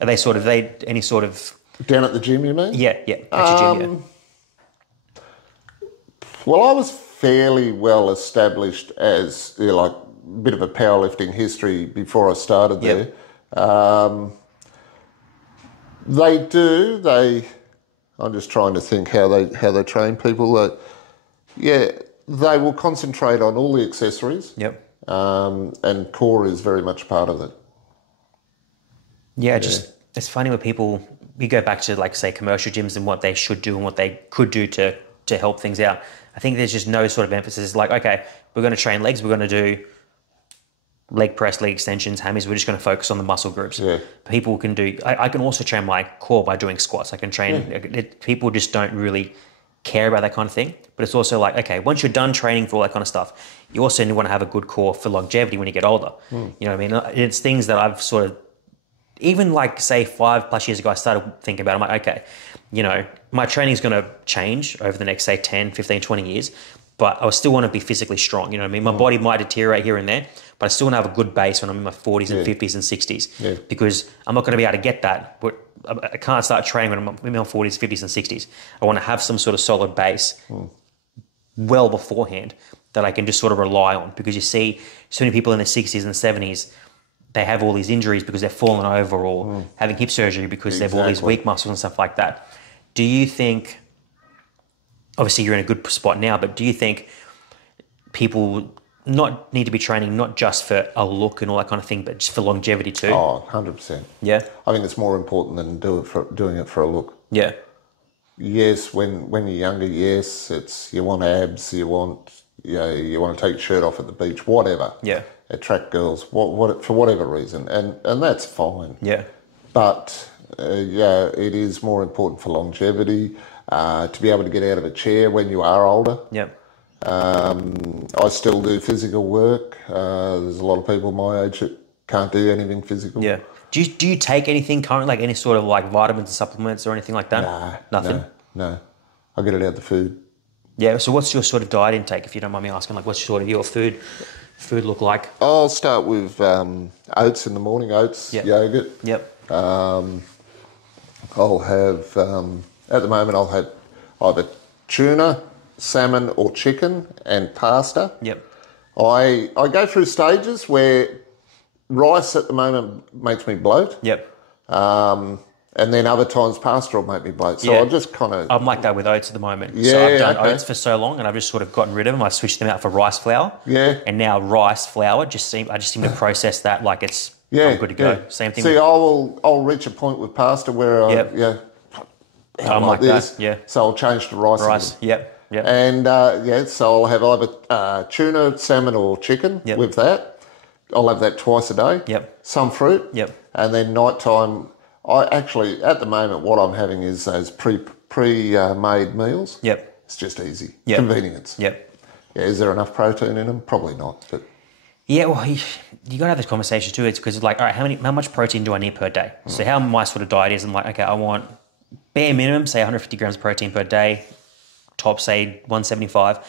Are they sort of, any sort of... Down at the gym, you mean? Yeah, at your gym, Well, I was fairly well established as like a bit of a powerlifting history before I started there. I'm just trying to think how they train people. They will concentrate on all the accessories. And core is very much part of it. It's funny when people, we go back to like say commercial gyms and what they should do and what they could do to help things out. I think there's just no sort of emphasis like, okay, we're going to train legs, we're going to do leg press, leg extensions, hammies, we're just going to focus on the muscle groups. People can do, I can also train my core by doing squats. I can train, people just don't really care about that kind of thing. But it's also like, okay, once you're done training for all that kind of stuff, you also want to have a good core for longevity when you get older. You know what I mean? It's things that I've sort of, even like say 5+ years ago, I started thinking about it. I'm like, okay, my training is going to change over the next, say, 10, 15, 20 years, but I still want to be physically strong. You know what I mean? My body might deteriorate here and there, but I still want to have a good base when I'm in my 40s and 50s and 60s because I'm not going to be able to get that. But I can't start training when I'm in my 40s, 50s and 60s. I want to have some sort of solid base well beforehand that I can just sort of rely on because you see so many people in their 60s and 70s, they have all these injuries because they're falling over or having hip surgery because they have all these weak muscles and stuff like that. Do you think, obviously you're in a good spot now, but do you think people not need to be training not just for a look and all that kind of thing, but just for longevity too? Oh, 100%. Yeah? I think it's more important than doing it for a look. Yeah. Yes, when you're younger, yes, it's you want abs, you want to take your shirt off at the beach, whatever. Yeah. Attract girls, what for whatever reason, and that's fine. Yeah. But it is more important for longevity, to be able to get out of a chair when you are older. I still do physical work. There's a lot of people my age that can't do anything physical. Yeah. Do you take anything currently, like any sort of like vitamins and supplements or anything like that? Nah, nothing. No. I get it out of the food. Yeah. So what's your sort of diet intake, if you don't mind me asking? Like, what's sort of your food look like? I'll start with oats in the morning. Oats, yogurt. I'll have, at the moment, I'll have either tuna, salmon or chicken and pasta. I go through stages where rice at the moment makes me bloat. And then other times pasta will make me bloat. So I'll just kind of... I'm like that with oats at the moment. So I've done oats for so long and I've just sort of gotten rid of them. I switched them out for rice flour. And now rice flour, I just seem to process that like it's... I'm good to go. Same thing. See, I'll reach a point with pasta where I'm like this. that. So I'll change to rice. Rice. Yep. And so I'll have either tuna, salmon, or chicken with that. I'll have that twice a day. Yep. Some fruit. Yep. And then nighttime, I actually, at the moment, what I'm having is those pre-made meals. Yep. It's just easy. Yep. Convenience. Yep. Yeah, is there enough protein in them? Probably not. But yeah, well, you got to have this conversation too. It's because it's like, all right, how much protein do I need per day? So how my sort of diet is, I'm like, okay, I want bare minimum, say 150 grams of protein per day, top, say 175.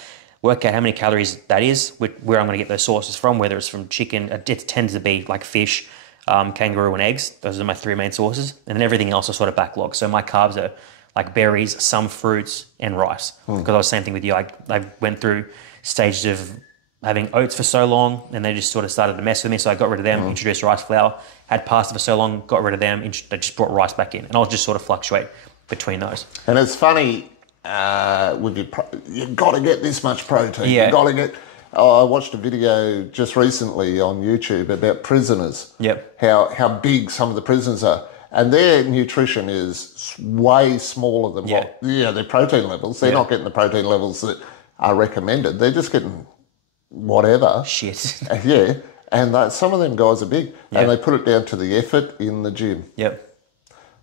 Work out how many calories that is, where I'm going to get those sources from, whether it's from chicken. It tends to be like fish, kangaroo, and eggs. Those are my three main sources. And then everything else is sort of backlogged. So my carbs are like berries, some fruits, and rice. Because I was the same thing with you. I went through stages of having oats for so long, and they just sort of started to mess with me. So I got rid of them, introduced rice flour, had pasta for so long, got rid of them, they just brought rice back in. And I'll just sort of fluctuate between those. And it's funny, you've got to get this much protein. Yeah. You've got to get... I watched a video just recently on YouTube about prisoners. Yep. How big some of the prisoners are. And their nutrition is way smaller than their protein levels. They're not getting the protein levels that are recommended. They're just getting whatever. Shit. Yeah. And some of them guys are big. And they put it down to the effort in the gym. Yep.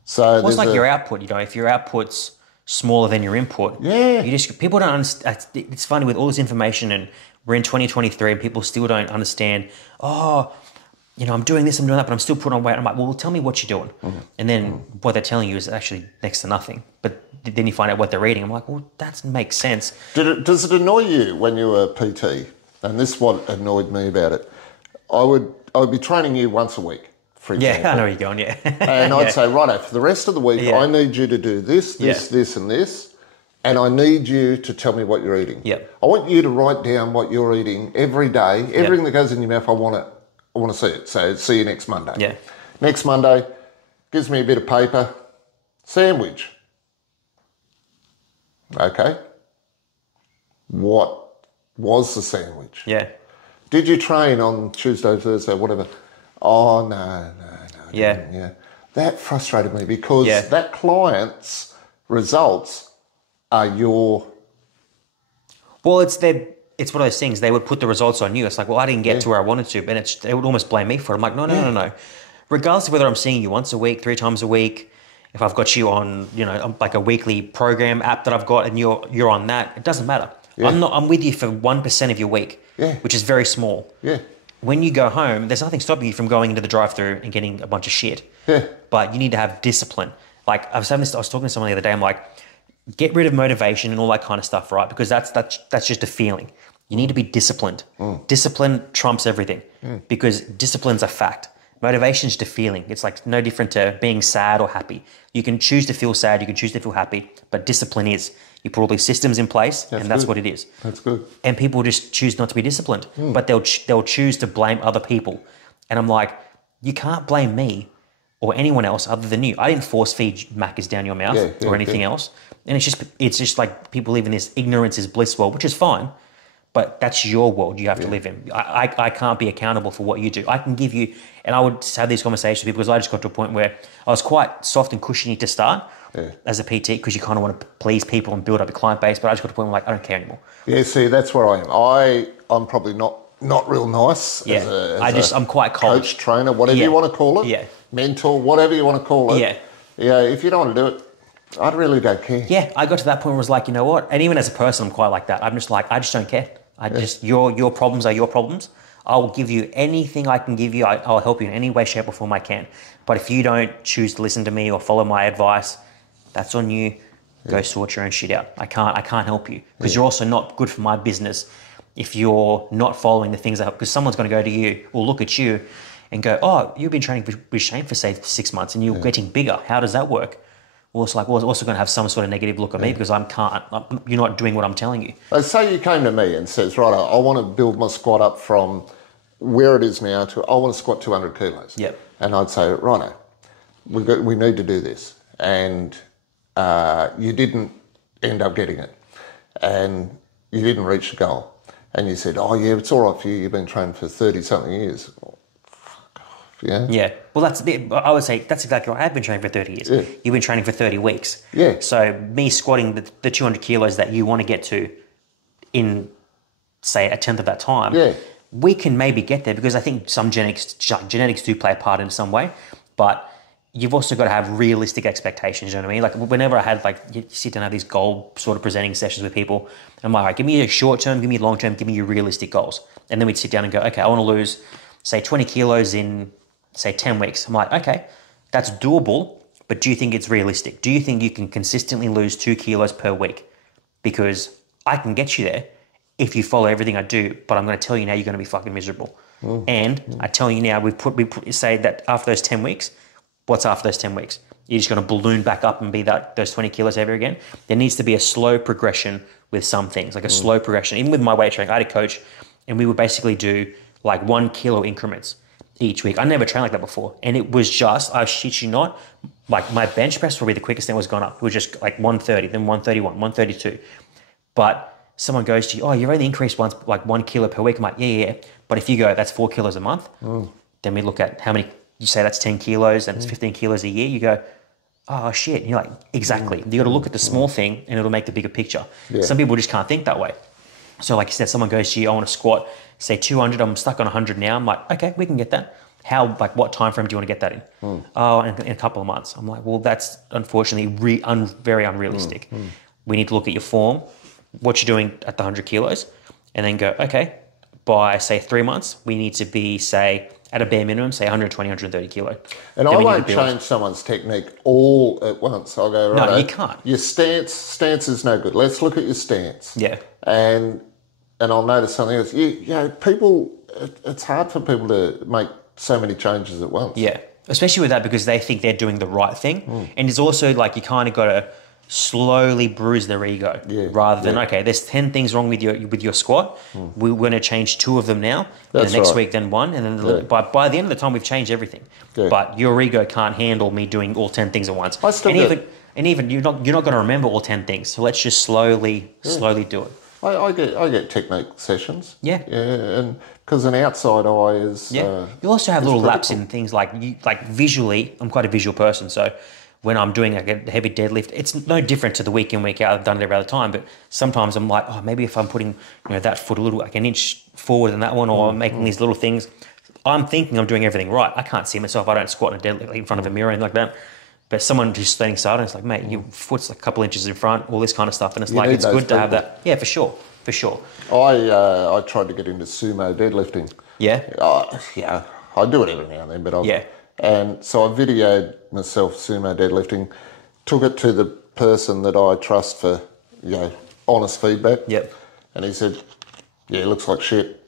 So it's like your output, if your output's smaller than your input. Yeah. People don't understand. It's funny with all this information, and we're in 2023 and people still don't understand, I'm doing this, I'm doing that, but I'm still putting on weight. I'm like, well, tell me what you're doing. And then what they're telling you is actually next to nothing. But then you find out what they're eating. I'm like, well, that makes sense. Does it annoy you when you were PT? And this is what annoyed me about it. I would be training you once a week, for example. Yeah, I know where you're going, yeah. And I'd say, righto, for the rest of the week, I need you to do this, this, and this. And I need you to tell me what you're eating. Yep. I want you to write down what you're eating every day. Everything that goes in your mouth, I want to see it. So see you next Monday. Yeah. Next Monday, gives me a bit of paper. Sandwich. Okay. What was the sandwich? Yeah. Did you train on Tuesday, Thursday, whatever? Oh, no. Yeah. That frustrated me because that client's results are your... Well, it's one of those things. They would put the results on you. It's like, well, I didn't get to where I wanted to, and they would almost blame me for it. I'm like, no. Regardless of whether I'm seeing you once a week, 3 times a week, if I've got you on, like a weekly program app that I've got, and you're on that, it doesn't matter. Yeah. I'm with you for 1% of your week, which is very small. Yeah. When you go home, there's nothing stopping you from going into the drive-thru and getting a bunch of shit. Yeah. But you need to have discipline. Like I was talking to someone the other day. I'm like, get rid of motivation and all that kind of stuff, right? Because that's just a feeling. You need to be disciplined. Discipline trumps everything because discipline's a fact. Motivation is just a feeling. It's like no different to being sad or happy. You can choose to feel sad, you can choose to feel happy, but discipline is. You put all these systems in place, that's what it is. That's good. And people just choose not to be disciplined, but they'll choose to blame other people. And I'm like, you can't blame me or anyone else other than you. I didn't force feed Macca's down your mouth or anything else. And it's just like people live in this ignorance is bliss world, which is fine. But that's your world you have to live in. I can't be accountable for what you do. I can give you, and I would have these conversations with people because I just got to a point where I was quite soft and cushiony to start as a PT because you kind of want to please people and build up a client base. But I just got to a point where I don't care anymore. Yeah, see, that's where I am. I'm probably not real nice as I'm quite cold. Coach, trainer, whatever you want to call it. Yeah. Mentor, whatever you want to call it. Yeah. Yeah, if you don't want to do it, I really don't care. Yeah, I got to that point where I was like, you know what? And even as a person, I'm quite like that. I'm just like, I just don't care. Your problems are your problems. I will give you anything I can give you. I'll help you in any way, shape, or form I can. But if you don't choose to listen to me or follow my advice, that's on you. Go sort your own shit out. I can't help you because you're also not good for my business if you're not following the things I help. Because someone's going to go to you or look at you and go, oh, you've been training with Shane for say 6 months and you're getting bigger. How does that work? Well, it's like, well, it's also going to have some sort of negative look at me because you're not doing what I'm telling you. Say you came to me and says, right, I want to build my squat up from where it is now to, I want to squat 200 kilos. Yep. And I'd say, righto, we need to do this. And you didn't end up getting it. And you didn't reach the goal. And you said, oh, yeah, it's all right for you. You've been training for 30-something years. Oh, fuck off. Yeah. Yeah. Well, I would say that's exactly right. I've been training for 30 years. Yeah. You've been training for 30 weeks. Yeah. So me squatting the 200 kilos that you want to get to in, say, a tenth of that time, we can maybe get there, because I think some genetics do play a part in some way, but you've also got to have realistic expectations, you know what I mean? Like whenever I had, like, you sit down and have these goal sort of presenting sessions with people, and I'm like, all right, give me a short term, give me a long term, give me your realistic goals. And then we'd sit down and go, okay, I want to lose, say, 20 kilos in, say, 10 weeks. I'm like, okay, that's doable, but do you think it's realistic? Do you think you can consistently lose 2 kilos per week? Because I can get you there if you follow everything I do, but I'm going to tell you now you're going to be fucking miserable. And I tell you now, we say that after those 10 weeks, what's after those 10 weeks? You're just going to balloon back up and be those 20 kilos ever again? There needs to be a slow progression with some things, like a slow progression. Even with my weight training, I had a coach, and we would basically do like 1 kilo increments each week. I never trained like that before. And it was just, I shit you not, like my bench press probably the quickest thing was gone up. It was just like 130, then 131, 132. But someone goes to you, oh, you've only increased once, like 1 kilo per week. I'm like, yeah. But if you go, that's 4 kilos a month, then we look at how many, you say that's 10 kilos and it's 15 kilos a year. You go, oh shit. And you're like, exactly. You got to look at the small thing and it'll make the bigger picture. Yeah. Some people just can't think that way. So like you said, someone goes to you, I want to squat, say 200, I'm stuck on 100 now. I'm like, okay, we can get that. How, like what time frame do you want to get that in? Oh, in a couple of months. I'm like, well, that's unfortunately very unrealistic. We need to look at your form, what you're doing at the 100 kilos, and then go, okay, by say 3 months, we need to be, say, at a bare minimum, say 120, 130 kilo. And I won't change someone's technique all at once. I'll go, right. No, you can't. Your stance is no good. Let's look at your stance. Yeah. And I'll notice something else. You know, people, it's hard for people to make so many changes at once. Yeah. Especially with that, because they think they're doing the right thing. And it's also like you kind of got to slowly bruise their ego rather than, okay, there's 10 things wrong with your squat. We're going to change 2 of them now. And the next week, then 1. And then by the end of the time, we've changed everything. Yeah. But your ego can't handle me doing all 10 things at once. And even you're not going to remember all 10 things. So let's just slowly do it. I get technique sessions. Yeah. Yeah, and because an outside eye is... Yeah. You also have little laps in things like visually. I'm quite a visual person, so when I'm doing like a heavy deadlift, it's no different to the week in, week out. I've done it every other time, but sometimes I'm like, oh, maybe if I'm putting that foot a little, like an inch forward than that one, or making these little things, I'm thinking I'm doing everything right. I can't see myself. I don't squat in a deadlift in front of a mirror or anything like that. But someone just standing side, it's like, mate, your foot's like a couple inches in front, all this kind of stuff. And it's it's good to have that. Yeah, for sure. I tried to get into sumo deadlifting. Yeah? Yeah, I do it every now and then, but and so I videoed myself sumo deadlifting, took it to the person that I trust for, honest feedback. Yep. And he said, yeah, it looks like shit.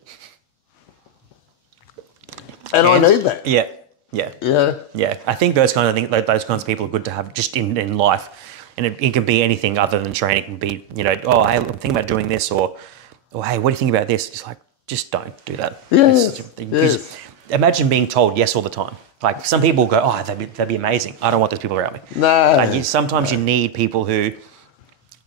And I need that. Yeah. Yeah. Yeah. Yeah. I think those kind of things, those kinds of people are good to have just in life. And it can be anything other than training. It can be, oh, hey, I'm thinking about doing this, or hey, what do you think about this? It's like, just don't do that. Yeah. Imagine being told yes all the time. Like some people go, oh, that'd be amazing. I don't want those people around me. No. Sometimes you need people who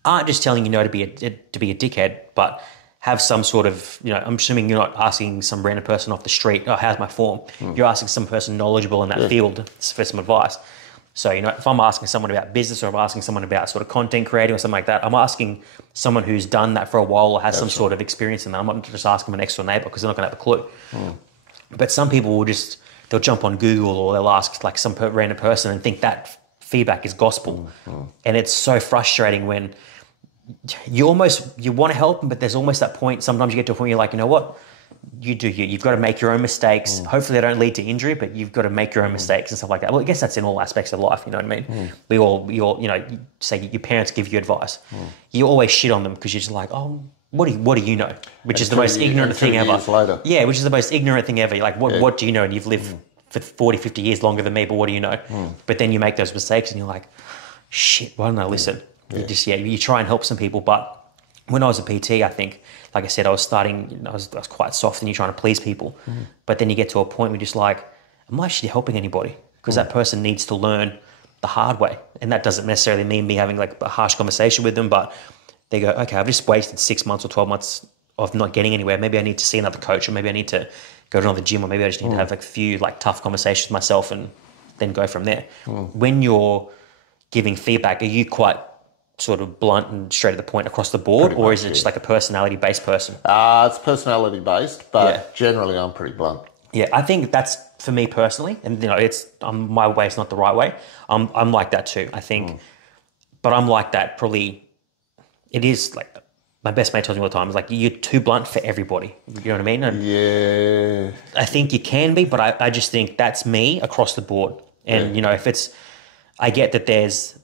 aren't just telling you no to be a dickhead, but have some sort of, I'm assuming you're not asking some random person off the street, oh, how's my form? You're asking some person knowledgeable in that field for some advice. So, if I'm asking someone about business, or I'm asking someone about sort of content creating or something like that, I'm asking someone who's done that for a while or has some sort of experience in that. I'm not just asking my next door neighbor because they're not going to have a clue. But some people they'll jump on Google, or they'll ask like some random person and think that feedback is gospel. And it's so frustrating when you want to help them, but there's almost that point. Sometimes you get to a point where you're like, you know what? You've got to make your own mistakes. Hopefully they don't lead to injury, but you've got to make your own mistakes and stuff like that. Well, I guess that's in all aspects of life. You know what I mean? We all, you say your parents give you advice. You always shit on them because you're just like, oh, what do you know? Which is the most ignorant thing ever. Later. Yeah, which is the most ignorant thing ever. You're like, what do you know? And you've lived for 40, 50 years longer than me, but what do you know? But then you make those mistakes and you're like, shit, why didn't I listen? You try and help some people, but when I was a PT, I think, like I said, I was quite soft and you're trying to please people. But then you get to a point where you're just like, am I actually helping anybody? Because that person needs to learn the hard way. And that doesn't necessarily mean me having like a harsh conversation with them, but they go, okay, I've just wasted 6 months or 12 months of not getting anywhere. Maybe I need to see another coach, or maybe I need to go to another gym, or maybe I just need to have like a few like tough conversations with myself and then go from there. When you're giving feedback, are you quite sort of blunt and straight to the point across the board, or is it just like a personality-based person? It's personality-based, but generally I'm pretty blunt. Yeah, I think that's for me personally, and you know, it's my way is not the right way. I'm like that too, I think, but I'm like that probably. It is like my best mate tells me all the time. It's like you're too blunt for everybody. You know what I mean? And yeah, I think you can be, but I just think that's me across the board. And you know, if it's, I get that there's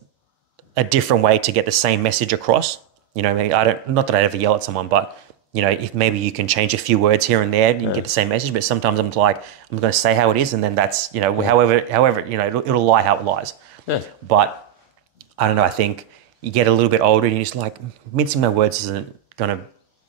a different way to get the same message across. You know, maybe not that I'd ever yell at someone, but you know, if maybe you can change a few words here and there, you can get the same message. But sometimes I'm like, I'm going to say how it is, and then that's, you know, however, you know, it'll lie how it lies. Yeah. But I don't know. I think you get a little bit older, and you're just like, mincing my words isn't going to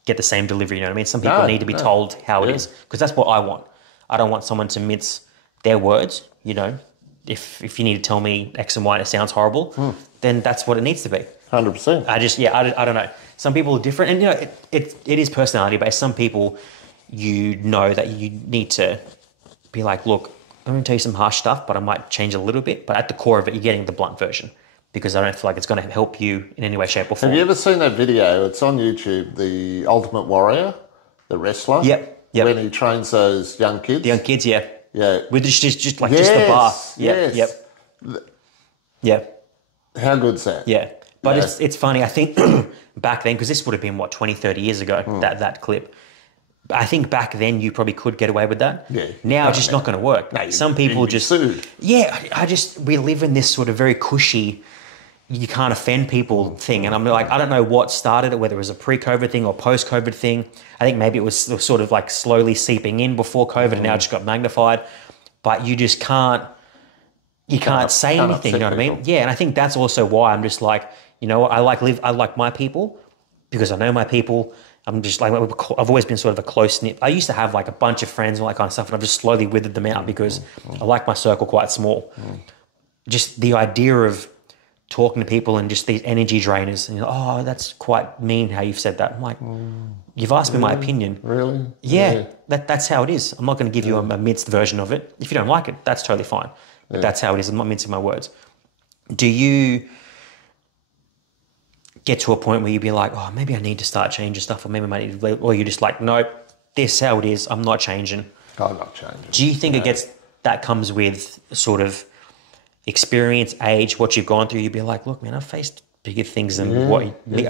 get the same delivery. You know what I mean? Some people need to be told how it is, because that's what I want. I don't want someone to mince their words. You know, if you need to tell me X and Y and it sounds horrible, then that's what it needs to be. 100%. I don't know. Some people are different, and you know, it is personality based. Some people, you know, that you need to be like, look, I'm going to tell you some harsh stuff, but I might change a little bit. But at the core of it, you're getting the blunt version, because I don't feel like it's going to help you in any way, shape, or form. Have you ever seen that video? It's on YouTube. The Ultimate Warrior, the wrestler. Yep. When he trains those young kids. The young kids, yeah. Yeah. With just the bar. Yes. Yep. Yep. How good's that? Yeah. But it's funny. I think back then, because this would have been, 20, 30 years ago, that clip. I think back then you probably could get away with that. Yeah. Now it's just not going to work. No, some people just... sued. Yeah. We live in this sort of very cushy, you can't offend people thing. And I'm like, I don't know what started it, whether it was a pre-COVID thing or post-COVID thing. I think maybe it was sort of like slowly seeping in before COVID and now it just got magnified. But you just can't... You can't say anything, you know what I mean? Yeah, and I think that's also why I'm just like, you know what, I like my people because I know my people. I'm just like, I've always been sort of a close-knit. I used to have like a bunch of friends and all that kind of stuff, and I've just slowly withered them out because I like my circle quite small. Just the idea of talking to people and just these energy drainers, and that's quite mean how you've said that. I'm like, you've asked me my opinion. Really? Yeah. That's how it is. I'm not going to give you a minced version of it. If you don't like it, that's totally fine. But that's how it is. I'm not mincing my words. Do you get to a point where you'd be like, oh, maybe I need to start changing stuff, or maybe I might need to, or you're just like, nope, this is how it is. I'm not changing. I'm not changing. Do you think that comes with sort of experience, age, what you've gone through? You'd be like, look, man, I've faced bigger things than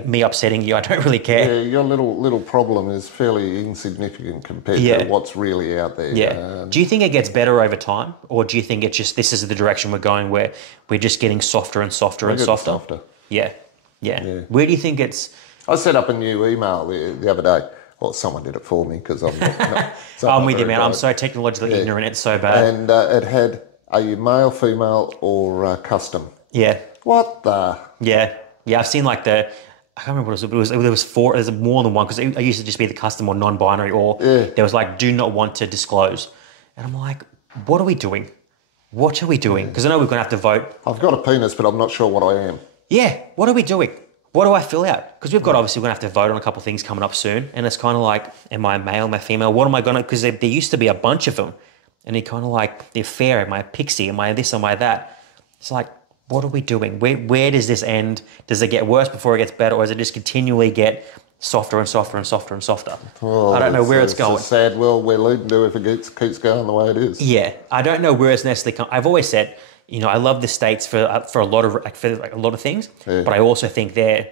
me upsetting you. I don't really care. Yeah, your little problem is fairly insignificant compared to what's really out there. Yeah. Do you think it gets better over time, or do you think it's just this is the direction we're going, where we're just getting softer and softer and softer? Yeah. Where do you think it's... I set up a new email the other day. Well, someone did it for me because I'm not I'm with you, man. I'm so technologically ignorant. It's so bad. And it had, are you male, female, or custom? Yeah. What the... Yeah, I've seen like I can't remember what it was. There was four. There's more than one, because it used to just be the custom or non-binary, or there was like do not want to disclose. And I'm like, what are we doing? What are we doing? Because I know we're going to have to vote. I've got a penis, but I'm not sure what I am. Yeah, what are we doing? What do I fill out? Because we've got, obviously, we're going to have to vote on a couple of things coming up soon. And it's kind of like, am I male, am I female? What am I going to, because there used to be a bunch of them. And you're kind of like, they're fair, am I a pixie, am I this, am I that? It's like, what are we doing? Where does this end? Does it get worse before it gets better, or does it just continually get softer and softer and softer and softer? I don't know where it's going. It's a sad world we're leading to if it keeps going the way it is. Yeah, I don't know where it's necessarily. I've always said, I love the States for a lot of things, but I also think they're,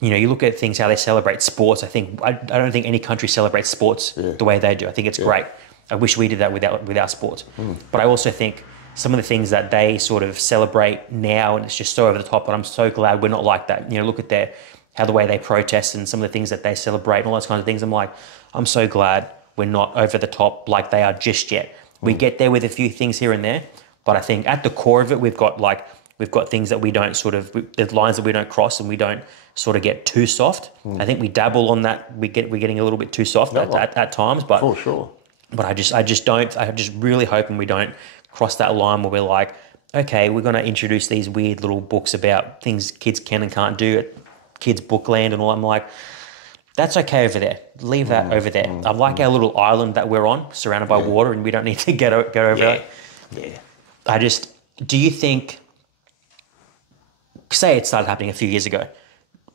you look at things how they celebrate sports. I don't think any country celebrates sports the way they do. I think it's great. I wish we did that with our sports, but I also think some of the things that they sort of celebrate now, and it's just so over the top, but I'm so glad we're not like that. Look at the way they protest and some of the things that they celebrate and all those kinds of things. I'm like, I'm so glad we're not over the top like they are just yet. We get there with a few things here and there, but I think at the core of it, we've got things that we don't the lines that we don't cross, and we don't sort of get too soft. I think we dabble on that. We're getting a little bit too soft at times, but for sure. But I just really hoping we don't cross that line where we're like, okay, we're going to introduce these weird little books about things kids can and can't do at kids' bookland and all. I'm like, That's okay over there. Leave that over there. I like our little island that we're on, surrounded by water, and we don't need to get over it. Yeah. Do you think, say it started happening a few years ago,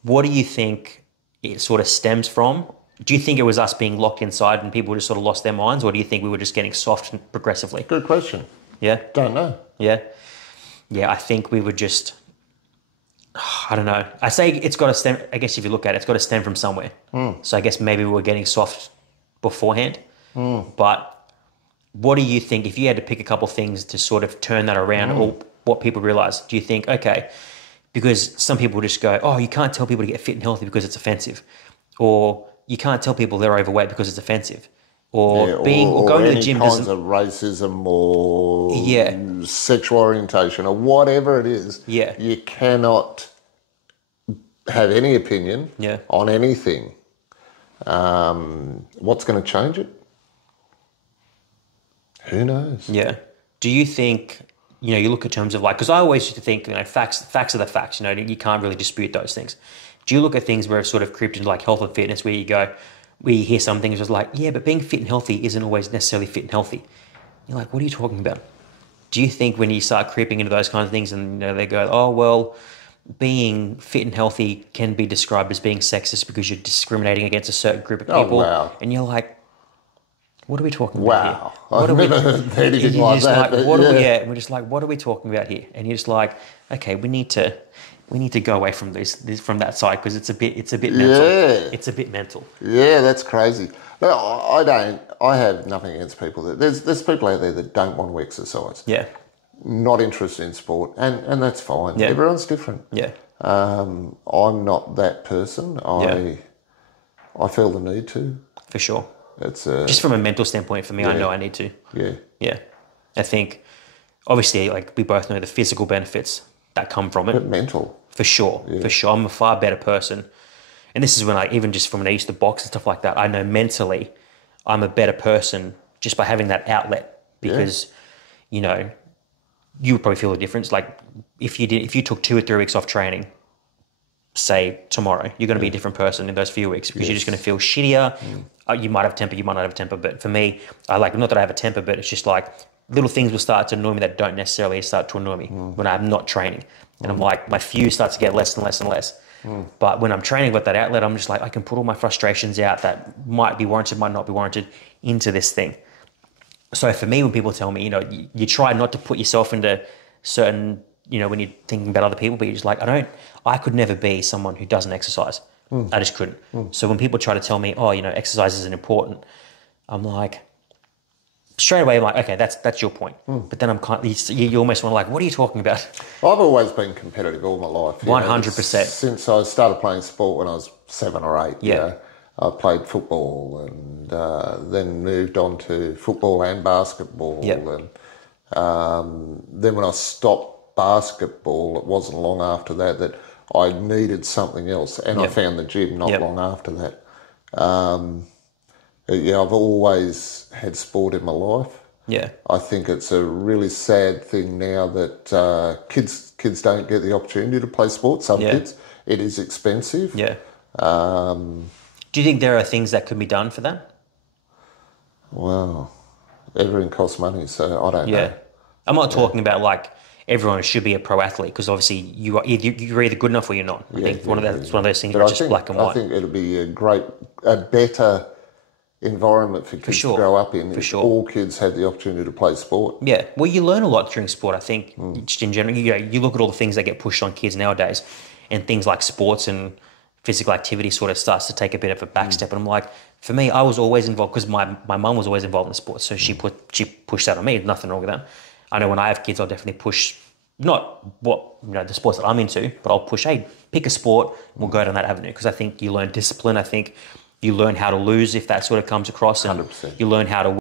what do you think it sort of stems from? Do you think it was us being locked inside and people just sort of lost their minds, or do you think we were just getting soft progressively? Good question. Yeah? Don't know. Yeah? Yeah, I think we were just, I don't know. I say it's got to stem, I guess if you look at it, it's got to stem from somewhere. So I guess maybe we were getting soft beforehand. But what do you think, if you had to pick a couple of things to sort of turn that around, or what people realize, do you think, okay, because some people just go, oh, you can't tell people to get fit and healthy because it's offensive. Or you can't tell people they're overweight because it's offensive. Or going to the gym kinds of racism or sexual orientation or whatever it is. Yeah. You cannot have any opinion on anything. What's going to change it? Who knows? Yeah. Do you think, you look at terms of like, because I always used to think, facts are the facts, you can't really dispute those things. Do you look at things where it's sort of creeped into like health and fitness, where you hear some things just like, yeah, but being fit and healthy isn't always necessarily fit and healthy. You're like, what are you talking about? Do you think when you start creeping into those kinds of things and they go, oh, well, being fit and healthy can be described as being sexist because you're discriminating against a certain group of people. Oh, wow. And you're like, what are we talking about here? Wow. I've never heard anything like that. And we're just like, what are we talking about here? And you're just like, okay, we need to go away from from that side because it's a bit mental. Yeah. It's a bit mental. Yeah, that's crazy. No, I have nothing against people. There's people out there that don't want to exercise. Yeah. Not interested in sport, and that's fine. Yeah. Everyone's different. Yeah. I'm not that person. I feel the need to. For sure. It's just from a mental standpoint for me, I know I need to. Yeah. Yeah. I think obviously like we both know the physical benefits that come from it. But mental. For sure. Yeah. For sure. I'm a far better person. And this is when even just from when I used to box and stuff like that, I know mentally I'm a better person just by having that outlet because, you would probably feel the difference. Like if you took 2 or 3 weeks off training, say tomorrow, you're going to be a different person in those few weeks because you're just going to feel shittier. You might have a temper, you might not have a temper. But for me, not that I have a temper, but it's just like little things will start to annoy me that don't necessarily start to annoy me when I'm not training. And I'm like, my fuse starts to get less and less and less. But when I'm training with that outlet, I'm just like, I can put all my frustrations out that might be warranted, might not be warranted into this thing. So for me, when people tell me, you try not to put yourself into certain, when you're thinking about other people, but you're just like, I could never be someone who doesn't exercise. I just couldn't. So when people try to tell me, exercise isn't important, I'm like, straight away, I'm like, okay, that's your point. But then you almost want to like, what are you talking about? I've always been competitive all my life. 100%. Since I started playing sport when I was 7 or 8. Yeah. I played football and then moved on to football and basketball. Yep. And then when I stopped basketball, it wasn't long after that I needed something else. And I found the gym not long after that. I've always had sport in my life. Yeah. I think it's a really sad thing now that kids don't get the opportunity to play sport. Some kids, it is expensive. Yeah. Do you think there are things that could be done for that? Well, everything costs money, so I don't know. I'm not talking about like everyone should be a pro athlete because obviously you're either good enough or you're not. I think it's one of those things where it's just black and white. I think it'll be a better environment for kids to grow up in if all kids had the opportunity to play sport. Yeah, well, you learn a lot during sport. I think just in general, you look at all the things that get pushed on kids nowadays, and things like sports and physical activity sort of starts to take a bit of a back step. And I'm like, for me, I was always involved because my mum was always involved in sports, so she pushed that on me. Nothing wrong with that. I know when I have kids, I'll definitely push not the sports that I'm into, but I'll push, hey, pick a sport, we'll go down that avenue because I think you learn discipline. I think you learn how to lose if that sort of comes across, and 100%. you learn how to